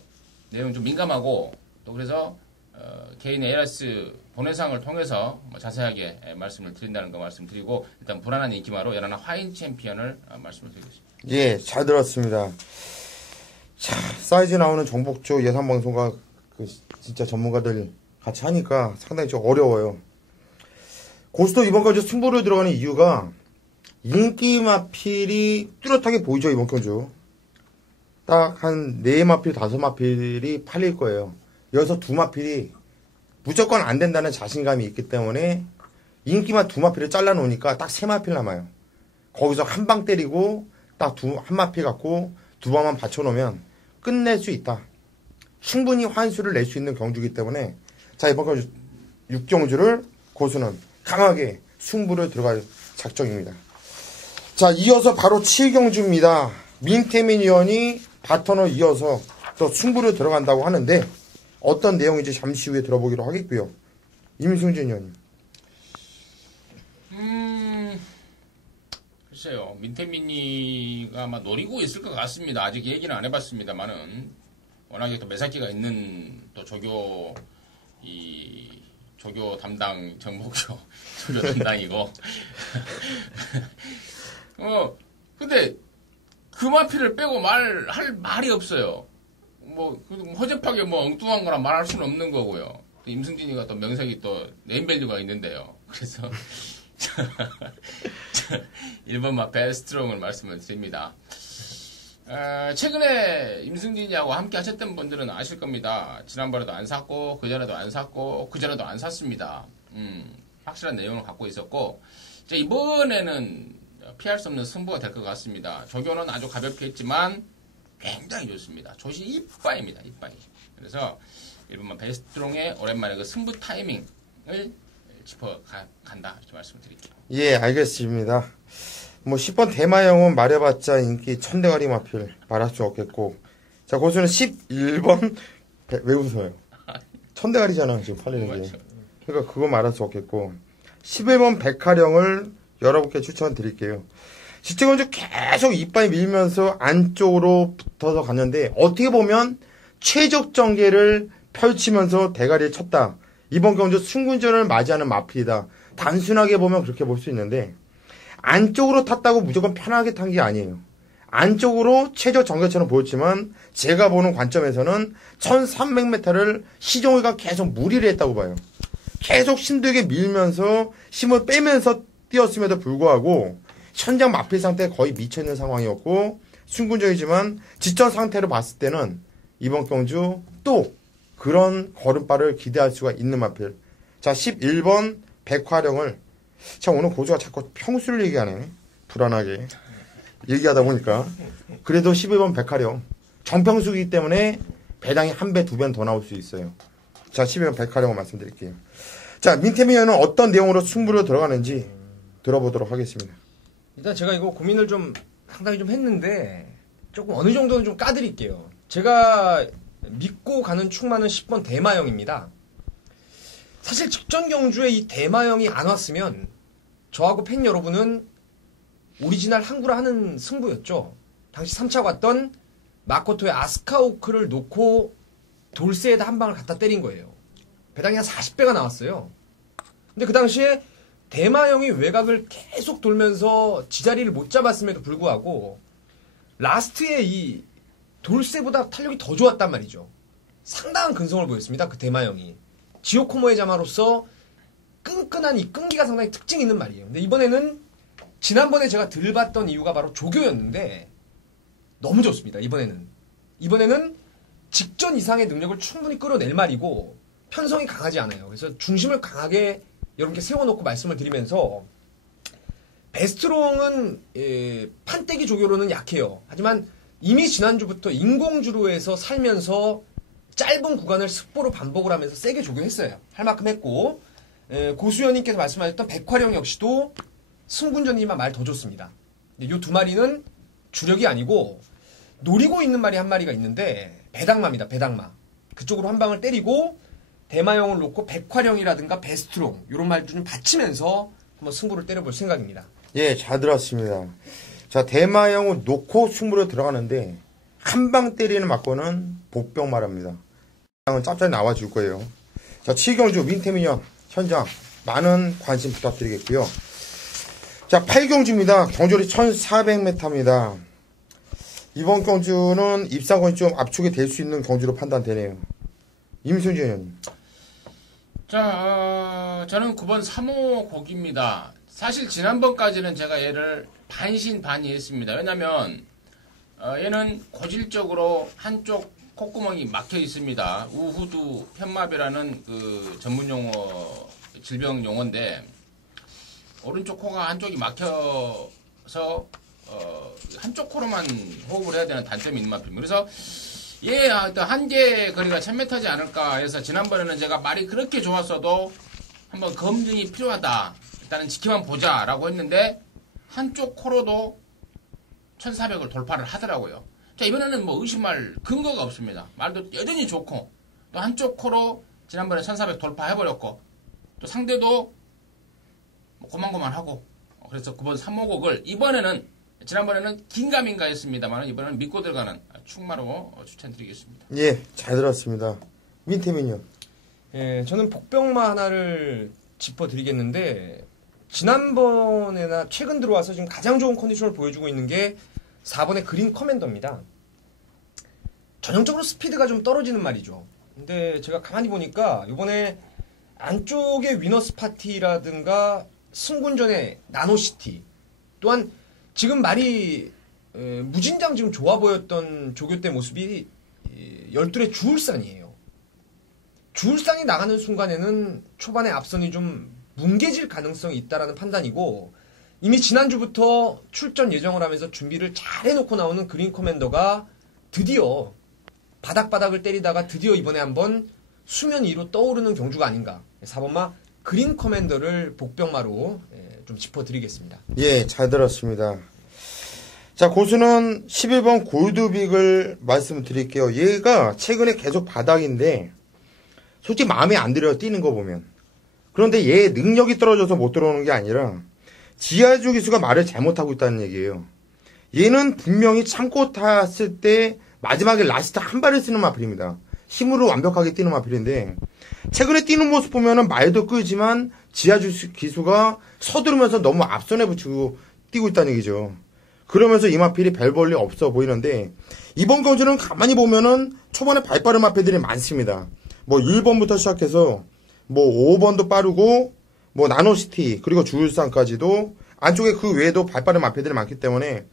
내용 좀 민감하고 또 그래서 개인의 에라스 본회상을 통해서 뭐 자세하게 말씀을 드린다는 거 말씀드리고 일단 불안한 인기마로 에라나 화인 챔피언을 말씀을 드리겠습니다. 예, 잘 들었습니다. 자, 사이즈 나오는 정복조 예상방송과 진짜 전문가들 같이 하니까 상당히 좀 어려워요. 고스도 이번 경주 승부를 들어가는 이유가 인기 마필이 뚜렷하게 보이죠, 이번 경주. 딱 한 4마필, 5마필이 팔릴 거예요. 여기서 2마필이 무조건 안 된다는 자신감이 있기 때문에 인기만 2마필을 잘라놓으니까 딱 3마필 남아요. 거기서 한 방 때리고 딱 한 마필 갖고 2방만 받쳐놓으면 끝낼 수 있다. 충분히 환수를 낼 수 있는 경주이기 때문에 자 이번 경주 6경주를 고수는 강하게 승부를 들어갈 작정입니다. 자 이어서 바로 7경주입니다. 민태민 의원이 바턴을 이어서 또 승부를 들어간다고 하는데 어떤 내용인지 잠시 후에 들어보기로 하겠고요. 임승진 의원님. 글쎄요. 민태민이가 아마 노리고 있을 것 같습니다. 아직 얘기는 안 해봤습니다만은 워낙에 또 매사기가 있는 또 조교 담당 정복조 조교 담당이고 근데 그 마피를 빼고 할 말이 없어요. 뭐 허접하게 뭐 엉뚱한 거나 말할 수는 없는 거고요. 임승진이가 또 명색이 또 네임밸류가 있는데요. 그래서 1번마 베스트롱을 말씀을 드립니다. 최근에 임승진이하고 함께 하셨던 분들은 아실 겁니다. 지난번에도 안 샀고 그전에도 안 샀고 그전에도 안 샀습니다. 확실한 내용을 갖고 있었고 이번에는 피할 수 없는 승부가 될 것 같습니다. 조교는 아주 가볍게 했지만 굉장히 좋습니다. 조시 이빠입니다. 이빠이. 그래서 1번마 베스트롱의 오랜만에 그 승부 타이밍을 짚어간다 이렇게 말씀을 드릴게요. 예, 알겠습니다. 뭐 10번 대마영은 말해봤자 인기 천대가리 마필 말할 수 없겠고 자 고수는 11번 왜 웃어요? 천대가리잖아 지금 팔리는 게. 그러니까 그거 말할 수 없겠고 11번 백화령을 여러분께 추천드릴게요. 지체건조 계속 이빨이 밀면서 안쪽으로 붙어서 갔는데 어떻게 보면 최적 전개를 펼치면서 대가리를 쳤다. 이번 경주 승군전을 맞이하는 마필이다. 단순하게 보면 그렇게 볼 수 있는데 안쪽으로 탔다고 무조건 편하게 탄 게 아니에요. 안쪽으로 최저 전개처럼 보였지만 제가 보는 관점에서는 1300m를 시종이가 계속 무리를 했다고 봐요. 계속 힘들게 밀면서 힘을 빼면서 뛰었음에도 불구하고 현장 마필 상태에 거의 미쳐있는 상황이었고 승군전이지만 지천 상태로 봤을 때는 이번 경주 또 그런 걸음발을 기대할 수가 있는 마필. 자 11번 백화령을 자 오늘 고수가 자꾸 평수를 얘기하네. 불안하게 얘기하다 보니까 그래도 11번 백화령 정평수이기 때문에 배당이 1배 2배는 더 나올 수 있어요. 자 12번 백화령을 말씀드릴게요. 자 민태민 의원은 어떤 내용으로 승부를 들어가는지 들어보도록 하겠습니다. 일단 제가 이거 고민을 좀 상당히 좀 했는데 조금 어느 정도는 좀 까드릴게요. 제가 믿고 가는 충만은 10번 대마영입니다. 사실 직전 경주에 이 대마영이 안 왔으면 저하고 팬 여러분은 오리지널 항구라 하는 승부였죠. 당시 3차 갔던 마코토의 아스카오크를 놓고 돌쇠에다 한 방을 갖다 때린 거예요. 배당이 한 40배가 나왔어요. 근데 그 당시에 대마형이 외곽을 계속 돌면서 지자리를 못 잡았음에도 불구하고 라스트에 이 돌쇠보다 탄력이 더 좋았단 말이죠. 상당한 근성을 보였습니다. 그 대마형이. 지오코모의 자마로서 끈끈한 이 끈기가 상당히 특징이 있는 말이에요. 근데 이번에는 지난번에 제가 들 봤던 이유가 바로 조교였는데 너무 좋습니다. 이번에는 직전 이상의 능력을 충분히 끌어낼 말이고 편성이 강하지 않아요. 그래서 중심을 강하게 여러분께 세워놓고 말씀을 드리면서 베스트롱은 판때기 조교로는 약해요. 하지만 이미 지난주부터 인공주로에서 살면서 짧은 구간을 습보로 반복을 하면서 세게 조교했어요. 할 만큼 했고 고수연님께서 말씀하셨던 백화령 역시도 승군전이지만 말 더 좋습니다. 이 두 마리는 주력이 아니고 노리고 있는 말이 한 마리가 있는데 배당마입니다. 배당마. 그쪽으로 한 방을 때리고 대마형을 놓고 백화령이라든가 베스트롱 이런 말도 좀 받치면서 한번 승부를 때려볼 생각입니다. 예, 잘 들었습니다. 자, 대마형을 놓고 승부로 들어가는데 한 방 때리는 맞고는 복병마랍니다. 은 짭짤 나와줄 거예요. 자, 7경주 민태민형 현장 많은 관심 부탁드리겠고요. 자, 8경주입니다. 경주리 1400m입니다. 이번 경주는 입상권이 좀 압축이 될 수 있는 경주로 판단되네요. 임순진 의원님. 자, 저는 9번 3호 곡입니다. 사실 지난번까지는 제가 얘를 반신반의했습니다. 왜냐면 얘는 고질적으로 한쪽 콧구멍이 막혀 있습니다. 우후두 현마비라는 그 전문 용어, 질병 용어인데 오른쪽 코가 한쪽이 막혀서 한쪽 코로만 호흡을 해야 되는 단점이 있는 만큼 그래서 얘 한계 거리가 1000m지 않을까 해서 지난번에는 제가 말이 그렇게 좋았어도 한번 검증이 필요하다. 일단은 지켜만 보자라고 했는데 한쪽 코로도 1400을 돌파를 하더라고요. 자, 이번에는 뭐 의심할 근거가 없습니다. 말도 여전히 좋고 또 한쪽 코로 지난번에 1400 돌파해버렸고 또 상대도 뭐 고만고만하고 그래서 9번 3호곡을 이번에는 지난번에는 긴가민가 했습니다만 이번에는 믿고 들어가는 충마로 추천드리겠습니다. 예, 잘 들었습니다. 민태민요. 예, 저는 복병마 하나를 짚어드리겠는데 지난번에나 최근 들어와서 지금 가장 좋은 컨디션을 보여주고 있는 게 4번의 그린 커맨더입니다. 전형적으로 스피드가 좀 떨어지는 말이죠. 근데 제가 가만히 보니까 이번에 안쪽에 위너스 파티라든가 승군전의 나노시티 또한 지금 말이 무진장 지금 좋아 보였던 조교 때 모습이 열둘의 주울산이에요. 주울산이 나가는 순간에는 초반에 앞선이 좀 뭉개질 가능성이 있다라는 판단이고 이미 지난주부터 출전 예정을 하면서 준비를 잘 해놓고 나오는 그린 커맨더가 드디어 바닥바닥을 때리다가 드디어 이번에 한번 수면 위로 떠오르는 경주가 아닌가. 4번마 그린 커맨더를 복병마로 좀 짚어드리겠습니다. 예, 잘 들었습니다. 자, 고수는 11번 골드빅을 말씀드릴게요. 얘가 최근에 계속 바닥인데 솔직히 마음에 안 들어요. 뛰는 거 보면. 그런데 얘 능력이 떨어져서 못 들어오는 게 아니라 지하주 기수가 말을 잘못하고 있다는 얘기예요. 얘는 분명히 참고 탔을 때 마지막에 라스트 한 발을 쓰는 마필입니다. 힘으로 완벽하게 뛰는 마필인데 최근에 뛰는 모습 보면은 말도 끄지만 지하주 기수가 서두르면서 너무 앞선에 붙이고 뛰고 있다는 얘기죠. 그러면서 이 마필이 별 볼일 없어 보이는데 이번 경주는 가만히 보면은 초반에 발 빠른 마필들이 많습니다. 뭐 1번부터 시작해서 뭐 5번도 빠르고 뭐 나노시티 그리고 주울산까지도 안쪽에 그 외에도 발 빠른 마필들이 많기 때문에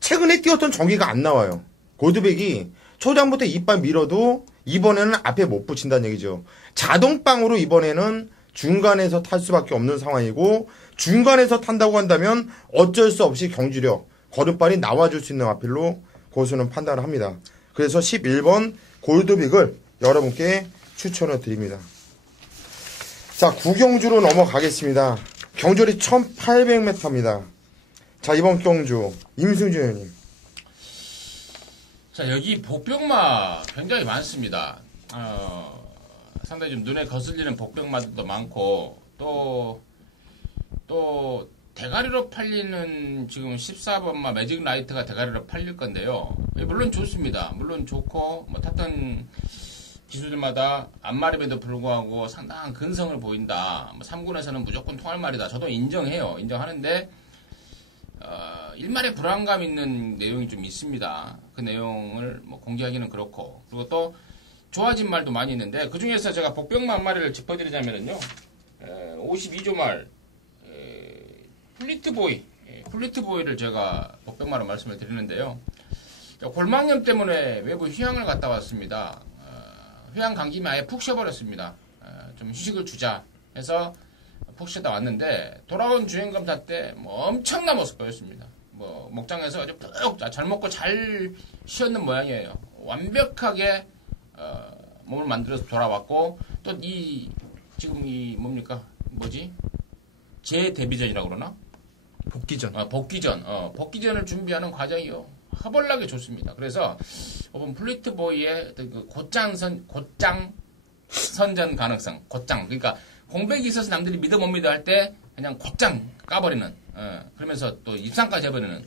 최근에 뛰었던 전기가 안 나와요. 골드백이 초장부터 이빨 밀어도 이번에는 앞에 못 붙인다는 얘기죠. 자동빵으로 이번에는 중간에서 탈 수밖에 없는 상황이고 중간에서 탄다고 한다면 어쩔 수 없이 경주력, 걸음발이 나와줄 수 있는 마필로 고수는 판단을 합니다. 그래서 11번 골드빅을 여러분께 추천을 드립니다. 자, 구경주로 넘어가겠습니다. 경주리 1800m입니다. 자, 이번 경주 임승준 의원님. 자, 여기 복병마 굉장히 많습니다. 상당히 좀 눈에 거슬리는 복병마들도 많고 또 대가리로 팔리는 지금 14번마 매직 라이트가 대가리로 팔릴 건데요. 물론 좋습니다. 물론 좋고 뭐 탔던 기수들마다 앞말임에도 불구하고 상당한 근성을 보인다. 뭐 3군에서는 무조건 통할 말이다. 저도 인정해요. 인정하는데 일말의 불안감 있는 내용이 좀 있습니다. 그 내용을 뭐 공개하기는 그렇고, 그리고 또 좋아진 말도 많이 있는데 그 중에서 제가 복병만 한 마리를 짚어드리자면은요, 52조 말 플리트보이를 제가 복병마로 말씀을 드리는데요. 골망염 때문에 외부 휴양을 갔다 왔습니다. 휴양 간 김에 아예 푹 쉬어버렸습니다. 좀 휴식을 주자 해서 푹 쉬다 왔는데 돌아온 주행검사 때 뭐 엄청난 모습 보였습니다. 뭐 목장에서 아주 푹 잘 먹고 잘 쉬었는 모양이에요. 완벽하게 몸을 만들어서 돌아왔고, 또 지금 뭡니까? 뭐지? 재데뷔전이라고 그러나? 복귀전. 복귀전을 준비하는 과정이요. 허벌나게 좋습니다. 그래서 이번 플리트보이의 그 곧장 선전 가능성, 그러니까 공백이 있어서 남들이 믿어 못 믿어 할 때 그냥 곧장 까버리는, 그러면서 또 입상까지 해버리는,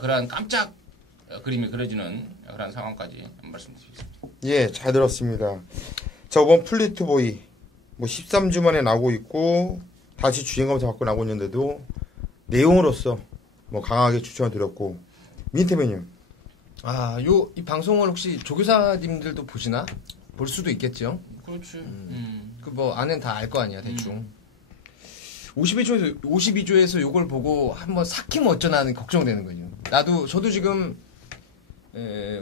그러한 깜짝 그림이 그려지는 그런 상황까지 말씀드리겠습니다. 예, 잘 들었습니다. 자, 이번 플리트보이 뭐 13주 만에 나오고 있고 다시 주행검사 받고 나오고 있는데도 내용으로서 뭐 강하게 추천을 드렸고, 민태맨님. 이 방송을 혹시 조교사님들도 보시나? 볼 수도 있겠죠. 그렇지. 그 뭐 안엔 다 알 거 아니야, 대충. 52조에서 요걸 보고 한번 삭히면 어쩌나 걱정되는 거죠. 저도 지금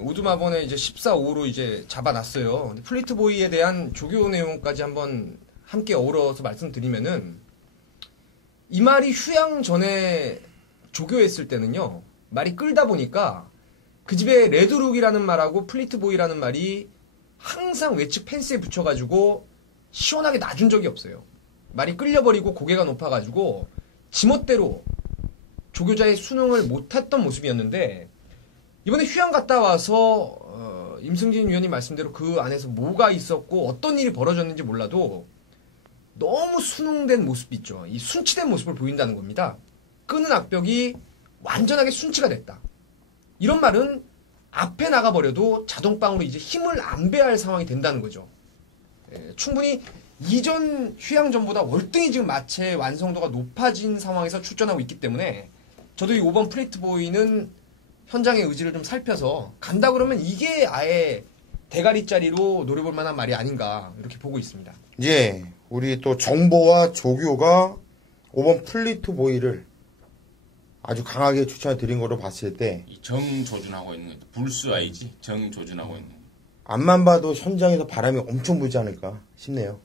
우드마번에 이제 14호로 이제 잡아놨어요. 근데 플리트보이에 대한 조교 내용까지 한번 함께 어우러서 말씀드리면은, 이 말이 휴양 전에 조교했을 때는요, 말이 끌다 보니까 그 집에 레드룩이라는 말하고 플리트보이라는 말이 항상 외측 펜스에 붙여가지고 시원하게 놔준 적이 없어요. 말이 끌려버리고 고개가 높아가지고 지멋대로 조교자의 수능을 못했던 모습이었는데, 이번에 휴양 갔다 와서 임승진 위원님 말씀대로 그 안에서 뭐가 있었고 어떤 일이 벌어졌는지 몰라도 너무 순응된 모습이 있죠. 이 순치된 모습을 보인다는 겁니다. 끄는 악벽이 완전하게 순치가 됐다. 이런 말은 앞에 나가버려도 자동방으로 이제 힘을 안 배할 상황이 된다는 거죠. 충분히 이전 휴양 전보다 월등히 지금 마체의 완성도가 높아진 상황에서 출전하고 있기 때문에, 저도 이 5번 플리트보이는 현장의 의지를 좀 살펴서 간다 그러면 이게 아예 대가리짜리로 노려볼 만한 말이 아닌가, 이렇게 보고 있습니다. 예, 우리 또 정보와 조교가 5번 플리트보이를 아주 강하게 추천을 드린 거로 봤을 때, 정조준하고 있는 거죠. 불수아이지. 정조준하고 있는 거죠. 앞만 봐도 현장에서 바람이 엄청 불지 않을까 싶네요.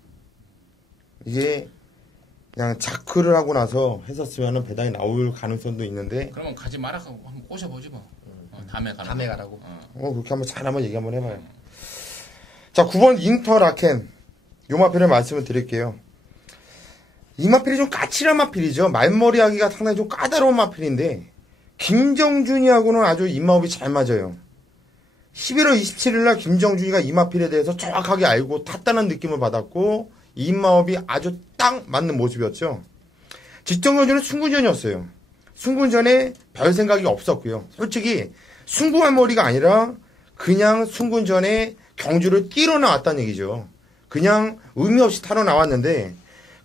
이게 그냥 자크를 하고 나서 했었으면 배당이 나올 가능성도 있는데, 그러면 가지 말라고 한번 꼬셔보지 뭐. 다음에 가라고. 그렇게 한번 얘기 한번 해봐요. 자, 9번 인터라켄. 요 마필을 말씀을 드릴게요. 이 마필이 좀 까칠한 마필이죠. 말머리 하기가 상당히 좀 까다로운 마필인데, 김정준이하고는 아주 입마법이 잘 맞아요. 11월 27일날 김정준이가 이 마필에 대해서 정확하게 알고 탔다는 느낌을 받았고, 이 입마법이 아주 딱 맞는 모습이었죠. 직전전은 순군전이었어요. 순군전에 별 생각이 없었고요. 솔직히 순구말머리가 아니라 그냥 순군전에 경주를 뛰러 나왔다는 얘기죠. 그냥 의미 없이 타러 나왔는데,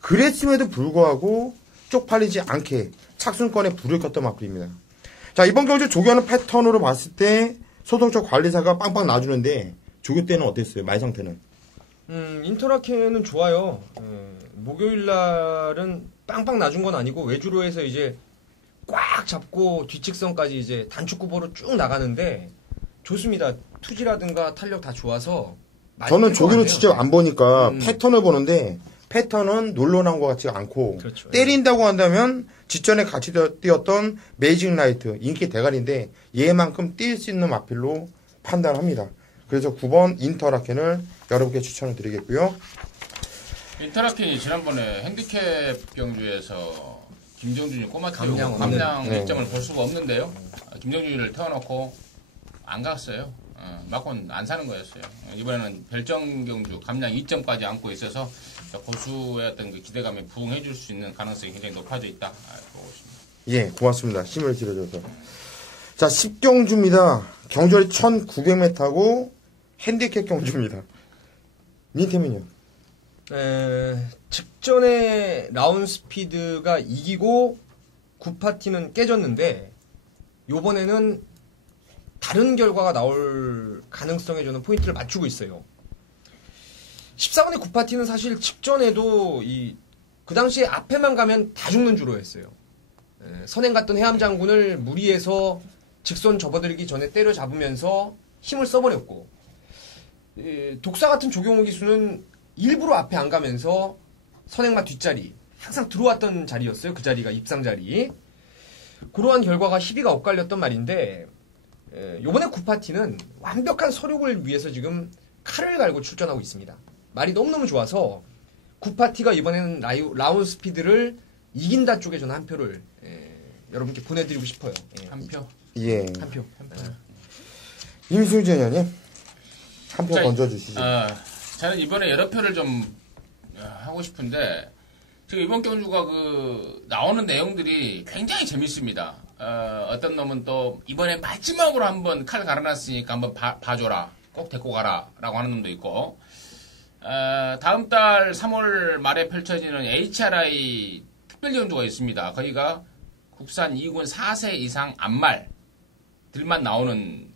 그랬음에도 불구하고 쪽팔리지 않게 착순권에 불을 껐던 마필입니다. 자, 이번 경주 조교하는 패턴으로 봤을 때 소동적 관리사가 빵빵 놔주는데, 조교 때는 어땠어요? 말 상태는? 인터라켄은 좋아요. 목요일 날은 빵빵 놔준 건 아니고 외주로 해서 이제 꽉 잡고 뒤측선까지 이제 단축구보로 쭉 나가는데 좋습니다. 투지라든가 탄력 다 좋아서. 저는 조교는 직접 안 보니까 패턴을 보는데, 패턴은 놀러 나온 것 같지가 않고, 그렇죠. 때린다고 한다면 직전에 같이 뛰었던 매직 라이트 인기 대가리인데 얘만큼 뛸 수 있는 마필로 판단합니다. 그래서 9번 인터라켄을 여러분께 추천을 드리겠고요. 인터라켄이 지난번에 핸디캡 경주에서 김정준이 꼬마 뛰고 감량 네. 입장을 볼 수가 없는데요. 김정준이를 태워놓고 안 갔어요. 막고는 안 사는 거였어요. 이번에는 별정 경주 감량 2점까지 안고 있어서 고수의 어떤 그 기대감에 부응해줄 수 있는 가능성이 굉장히 높아져 있다. 보고 있습니다. 예, 고맙습니다. 힘을 실어줘서. 자, 10경주입니다. 경주를 1900m고 핸디캡 경주입니다. 민태민이요. 직전에 라운 스피드가 이기고 9파티는 깨졌는데 요번에는 다른 결과가 나올 가능성에 저는 포인트를 맞추고 있어요. 14번의 9파티는 사실 직전에도 그 당시에 앞에만 가면 다 죽는 주로 했어요. 선행 갔던 해암 장군을 무리해서 직선 접어들기 전에 때려잡으면서 힘을 써버렸고, 독사 같은 조경호 기수는 일부러 앞에 안 가면서 선행마 뒷자리, 항상 들어왔던 자리였어요. 그 자리가 입상 자리. 그러한 결과가 희비가 엇갈렸던 말인데, 요번에 9파티는 완벽한 서륙을 위해서 지금 칼을 갈고 출전하고 있습니다. 말이 너무너무 좋아서 9파티가 이번에는 라운 스피드를 이긴다 쪽에 저는 한 표를 여러분께 보내드리고 싶어요. 한 표. 예. 한 표. 임승준 의원님 한 표 던져주시죠. 저는 이번에 여러 표를 좀 하고 싶은데 지금 이번 경주가 나오는 내용들이 굉장히 재밌습니다. 어떤 놈은 또 이번에 마지막으로 한번 칼 갈아놨으니까 한번 봐줘라. 꼭 데리고 가라. 라고 하는 놈도 있고, 다음 달 3월 말에 펼쳐지는 HRI 특별 경주가 있습니다. 거기가 국산 2군 4세 이상 암말들만 나오는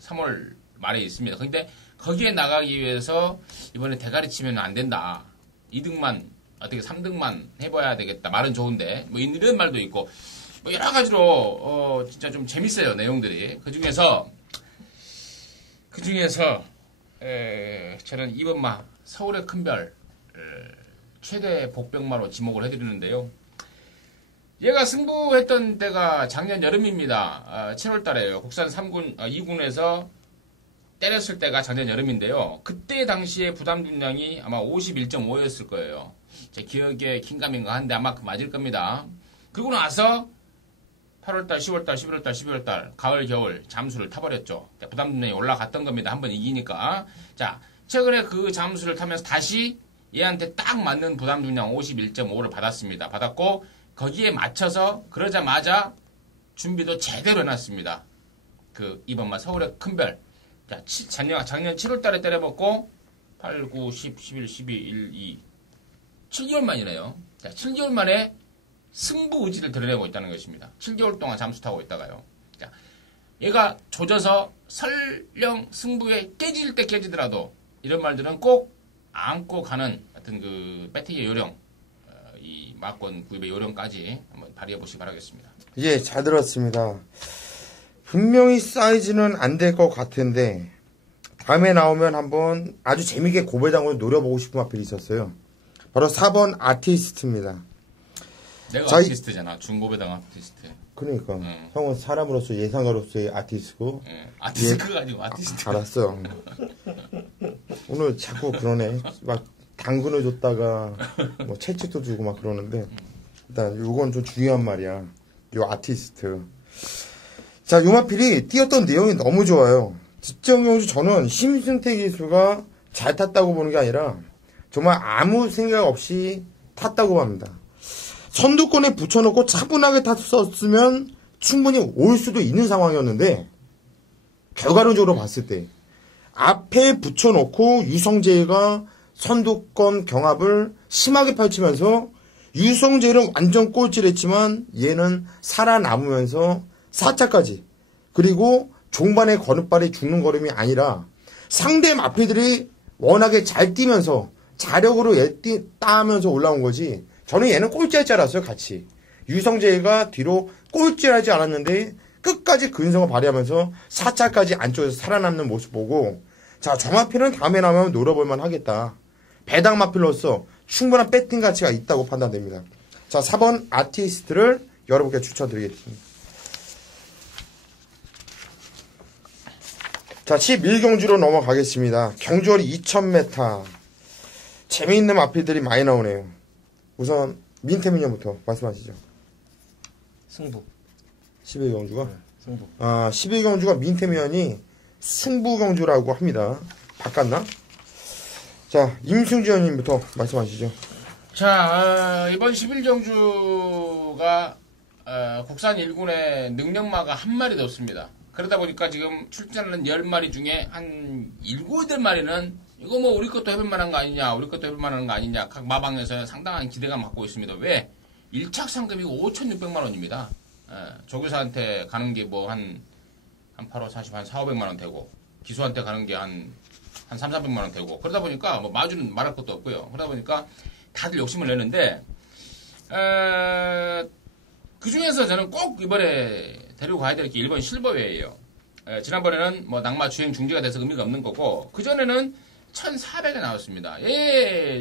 3월 말에 있습니다. 근데 거기에 나가기 위해서 이번에 대가리 치면 안 된다. 2등만, 어떻게 3등만 해봐야 되겠다. 말은 좋은데, 뭐 이런 말도 있고, 뭐 여러 가지로, 진짜 좀 재밌어요, 내용들이. 그 중에서, 저는 이번마, 서울의 큰별, 최대 복병마로 지목을 해드리는데요. 얘가 승부했던 때가 작년 여름입니다. 7월 달에요. 국산 3군, 2군에서 때렸을 때가 작년 여름인데요. 그때 당시에 부담 분량이 아마 51.5였을 거예요. 제 기억에 긴가민가 한데 아마 맞을 겁니다. 그러고 나서 8월달, 10월달, 11월달, 12월달, 가을, 겨울 잠수를 타버렸죠. 부담 분량이 올라갔던 겁니다. 한번 이기니까. 자, 최근에 그 잠수를 타면서 다시 얘한테 딱 맞는 부담 분량 51.5를 받았습니다. 받았고 거기에 맞춰서 그러자마자 준비도 제대로 해놨습니다. 이번만 서울의 큰별. 자, 작년 7월 달에 때려먹고 8, 9, 10, 11, 12, 1, 2 7개월 만이네요. 자, 7개월 만에 승부 의지를 드러내고 있다는 것입니다. 7개월 동안 잠수 타고 있다가요. 자, 얘가 조져서 설령 승부에 깨질 때 깨지더라도 이런 말들은 꼭 안고 가는 같은 배팅의 요령, 이 막권 구입의 요령까지 한번 발휘해 보시기 바라겠습니다. 예, 잘 들었습니다. 분명히 사이즈는 안 될 것 같은데 다음에 나오면 한번 아주 재밌게 고배당으로 노려보고 싶은 마필이 있었어요. 바로 4번 아티스트입니다. 내가 아티스트잖아. 중고배당 아티스트. 그러니까 형은 사람으로서 예상가로서의 아티스트고 아티스트가 아니고 아티스트. 알았어. 오늘 자꾸 그러네. 막 당근을 줬다가 뭐 채찍도 주고 막 그러는데 일단 요건 좀 중요한 말이야. 요 아티스트. 자, 요 마필이 뛰었던 내용이 너무 좋아요. 뒷정 경주 저는 심승태 기수가 잘 탔다고 보는 게 아니라 정말 아무 생각 없이 탔다고 합니다. 선두권에 붙여놓고 차분하게 탔었으면 충분히 올 수도 있는 상황이었는데 결과론적으로 봤을 때 앞에 붙여놓고 유성재가 선두권 경합을 심하게 펼치면서 유성재는 완전 꼴찌했지만 얘는 살아남으면서 4차까지 그리고 종반에 거듭발이 죽는 걸음이 아니라 상대 마필들이 워낙에 잘 뛰면서 자력으로 따면서 올라온 거지. 저는 얘는 꼴찌할 줄 알았어요. 같이 유성재가 뒤로 꼴찌하지 않았는데 끝까지 근성을 발휘하면서 4차까지 안쪽에서 살아남는 모습 보고 자, 저 마필은 다음에 나오면 노려볼만 하겠다. 배당 마필로서 충분한 배팅 가치가 있다고 판단됩니다. 자, 4번 아티스트를 여러분께 추천드리겠습니다. 자, 11경주로 넘어가겠습니다. 경주월이 2000m. 재미있는 마필들이 많이 나오네요. 우선 민태민형부터 말씀하시죠. 승부. 11경주가? 네, 승부. 11경주가 민태민이 승부경주라고 합니다. 바꿨나? 자, 임승주 의원님부터 말씀하시죠. 자, 이번 11경주가 국산 1군에 능력마가 한 마리도 없습니다. 그러다 보니까 지금 출전하는 10마리 중에 한 7, 8마리는 이거 뭐 우리 것도 해볼 만한 거 아니냐, 우리 것도 해볼 만한 거 아니냐, 각 마방에서 상당한 기대감 갖고 있습니다. 왜? 1착 상금이 5,600만 원입니다. 조교사한테 가는 게 뭐 한 8, 5, 40, 한 4, 500만 원 되고, 기수한테 가는 게 한 3, 400만 원 되고, 그러다 보니까 뭐 마주는 말할 것도 없고요. 그러다 보니까 다들 욕심을 내는데, 그 중에서 저는 꼭 이번에 데리고 가야 될 게 일본 실버웨이예요. 지난번에는 뭐 낙마 주행 중지가 돼서 의미가 없는 거고, 그전에는 1,400에 나왔습니다.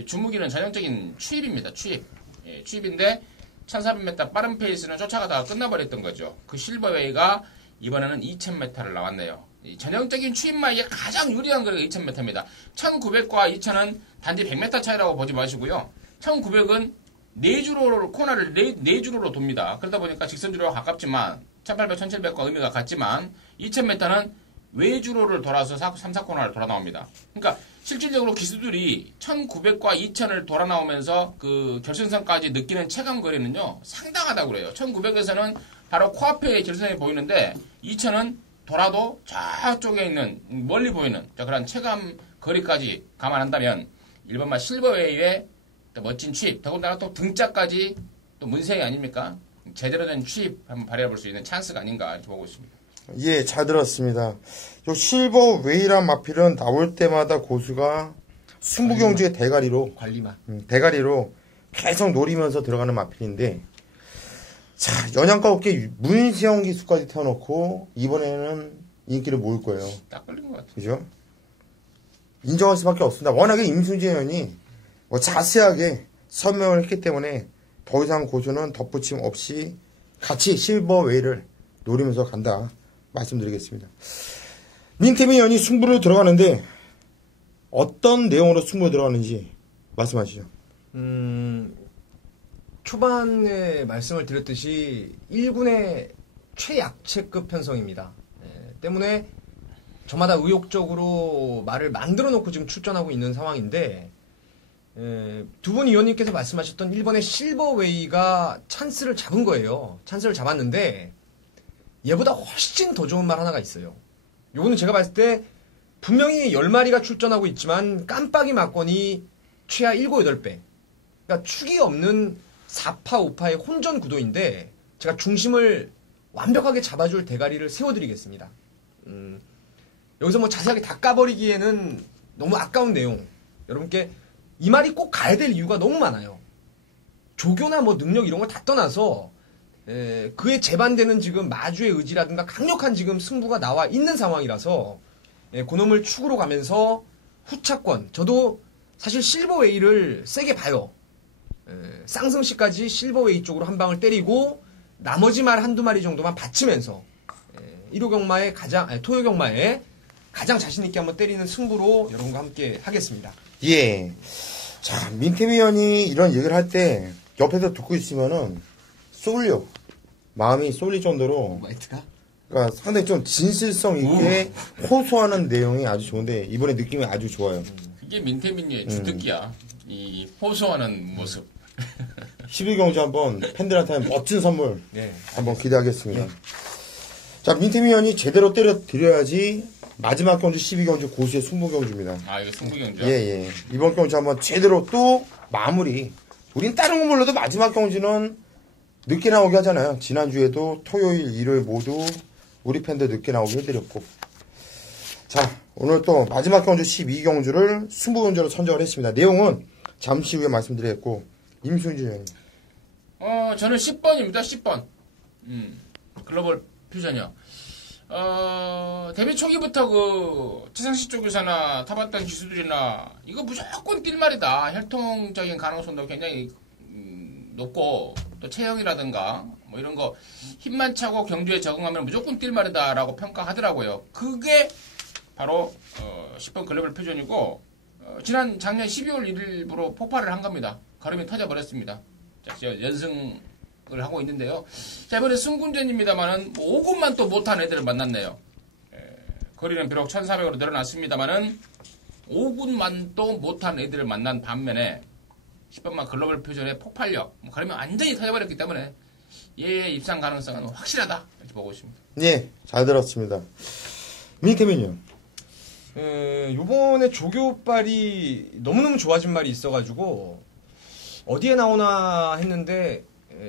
주무기는 전형적인 추입입니다. 추입인데 1,400m 빠른 페이스는 쫓아가다가 끝나버렸던 거죠. 그 실버웨이가 이번에는 2,000m를 나왔네요. 전형적인 추입마에게 가장 유리한 거리가 2,000m입니다. 1,900과 2,000은 단지 100m 차이라고 보지 마시고요. 1,900은 4주로 코너를 4주로로 돕니다. 그러다 보니까 직선주로가 가깝지만 1,800, 1,700과 의미가 같지만 2,000m는 외주로를 돌아서 3, 4코너를 돌아 나옵니다. 그러니까 실질적으로 기수들이 1,900과 2,000을 돌아 나오면서 그 결승선까지 느끼는 체감 거리는요 상당하다고 그래요. 1,900에서는 바로 코앞에 결승선이 보이는데 2,000은 돌아도 저쪽에 있는 멀리 보이는 그런 체감 거리까지 감안한다면 일본마 실버웨이의 멋진 취입, 더군다나 또 등짝까지 또 문세이 아닙니까? 제대로 된 취입 한번 발휘해 볼 수 있는 찬스가 아닌가 이렇게 보고 있습니다. 예, 잘 들었습니다. 요 실버웨이란 마필은 나올 때마다 고수가 승부경주의 대가리로 계속 노리면서 들어가는 마필인데, 자, 연양가 없게 문세영 기수까지 태워놓고 이번에는 인기를 모을 거예요. 딱 걸린 것 같아요. 그죠? 인정할 수밖에 없습니다. 워낙에 임순재 의원이 뭐 자세하게 설명을 했기 때문에 더 이상 고수는 덧붙임 없이 같이 실버웨이를 노리면서 간다 말씀드리겠습니다. 민태민 의원이 승부를 들어가는데 어떤 내용으로 승부에 들어가는지 말씀하시죠. 초반에 말씀을 드렸듯이 1군의 최약체급 편성입니다. 때문에 저마다 의욕적으로 말을 만들어 놓고 지금 출전하고 있는 상황인데, 두 분 의원님께서 말씀하셨던 일본의 실버웨이가 찬스를 잡은 거예요. 찬스를 잡았는데 얘보다 훨씬 더 좋은 말 하나가 있어요. 요거는 제가 봤을 때 분명히 10마리가 출전하고 있지만 깜빡이 맞거니 최하 7, 8배. 그러니까 축이 없는 4파, 5파의 혼전 구도인데 제가 중심을 완벽하게 잡아줄 대가리를 세워드리겠습니다. 여기서 뭐 자세하게 다 까버리기에는 너무 아까운 내용. 여러분께 이 말이 꼭 가야 될 이유가 너무 많아요. 조교나 뭐 능력 이런 걸 다 떠나서 그에 재반되는 지금 마주의 의지라든가 강력한 지금 승부가 나와 있는 상황이라서 그놈을 축으로 가면서 후차권, 저도 사실 실버웨이를 세게 봐요. 쌍승시까지 실버웨이 쪽으로 한 방을 때리고 나머지 말 한두 마리 정도만 받치면서 1호 경마의 토요 경마에 가장 자신있게 한번 때리는 승부로 여러분과 함께 하겠습니다. 예. 자, 민태미 의원이 이런 얘기를 할 때 옆에서 듣고 있으면은 마음이 쏠릴 정도로 마이트가? 그러니까 상당히 좀 진실성 있게 호소하는 내용이 아주 좋은데 이번에 느낌이 아주 좋아요. 그게 민태민의 주특기야. 이 호소하는 모습. 11경주 한번 팬들한테 멋진 선물 한번 기대하겠습니다. 자, 민태미 의원이 제대로 때려 드려야지 마지막 경주 12경주 고수의 승부경주입니다. 아, 이거 승부경주야? 예. 이번 경주 한번 제대로 또 마무리. 우린 다른 거 몰라도 마지막 경주는 늦게 나오게 하잖아요. 지난주에도 토요일, 일요일 모두 우리 팬들 늦게 나오게 해드렸고. 자, 오늘 또 마지막 경주 12경주를 승부경주로 선정을 했습니다. 내용은 잠시 후에 말씀드리겠고, 임순진 의원님. 저는 10번입니다. 10번. 글로벌 퓨전이요. 데뷔 초기부터 그 최상식 조교사나 타봤던 기수들이나 이거 무조건 뛸 말이다. 혈통적인 가능성도 굉장히 높고 또 체형이라든가 뭐 이런 거 힘만 차고 경주에 적응하면 무조건 뛸 말이다라고 평가하더라고요. 그게 바로 10번 글로벌 퓨전이고 작년 12월 1일부로 폭발을 한 겁니다. 걸음이 터져버렸습니다. 자, 연승을 하고 있는데요. 자, 이번에 승군전입니다만은 5군만 또 못한 애들을 만났네요. 거리는 비록 1,400으로 늘어났습니다만은 5군만 또 못한 애들을 만난 반면에 10번만 글로벌 퓨전의 폭발력, 그러면 완전히 터져버렸기 때문에 얘의 입상 가능성은 확실하다 이렇게 보고 있습니다. 예, 잘 들었습니다. 민태민이요. 요번에 조교빨이 너무너무 좋아진 말이 있어가지고 어디에 나오나 했는데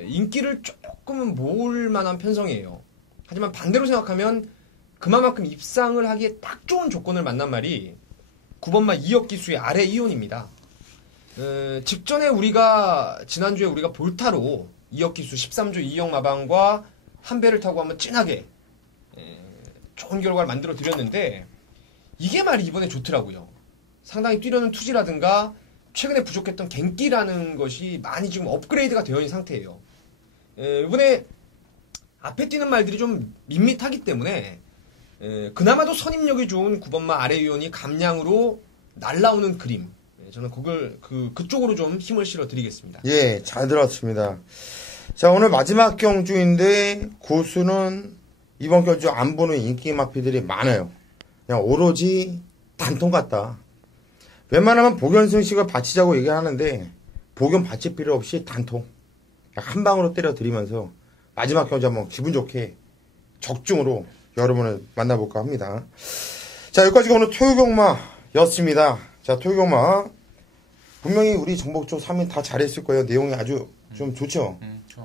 인기를 조금은 모을 만한 편성이에요. 하지만 반대로 생각하면 그만큼 입상을 하기에 딱 좋은 조건을 만난 말이 9번마 2역 기수의 아래 이온입니다. 직전에 지난주에 우리가 볼타로 2역 기수 13조 2역 마방과 한 배를 타고 한번 진하게 좋은 결과를 만들어 드렸는데 이게 말이 이번에 좋더라고요. 상당히 뛰려는 투지라든가 최근에 부족했던 갱기라는 것이 많이 지금 업그레이드가 되어 있는 상태예요. 이번에 앞에 뛰는 말들이 좀 밋밋하기 때문에 그나마도 선임력이 좋은 9번마 아래 위원이 감량으로 날라오는 그림. 저는 그쪽으로 좀 힘을 실어 드리겠습니다. 예, 잘 들었습니다. 자, 오늘 마지막 경주인데 고수는 이번 경주 안 보는 인기 마피들이 많아요. 그냥 오로지 단통 같다. 웬만하면 복연승식을 바치자고 얘기하는데 복연 바칠 필요 없이 단통. 한 방으로 때려 드리면서 마지막 경주 한번 기분 좋게 적중으로 여러분을 만나볼까 합니다. 자, 여기까지가 오늘 토요경마였습니다. 자, 토요경마. 분명히 우리 정복조 3인 다 잘했을 거예요. 내용이 아주 좀 좋죠? 좋아.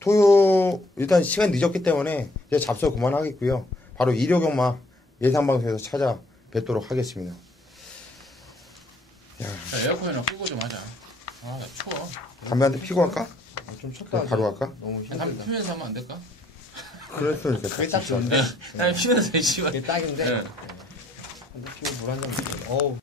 토요, 일단 시간 늦었기 때문에 이제 잡서 그만하겠고요. 바로 일요경마 예상방송에서 찾아뵙도록 하겠습니다. 자, 에어컨이나 끄고 좀 하자. 아, 나 추워. 담배 한 대 피고 할까? 좀 쳤다. 바로 할까? 너무 담배 힘들다. 피면서 하면 안 될까? 그랬으면 그게 좋겠다. 딱 좋은데. 담배 피면서 해지만. 이게 딱인데. 네. 한대 피고 물 한잔 먹어. 어우.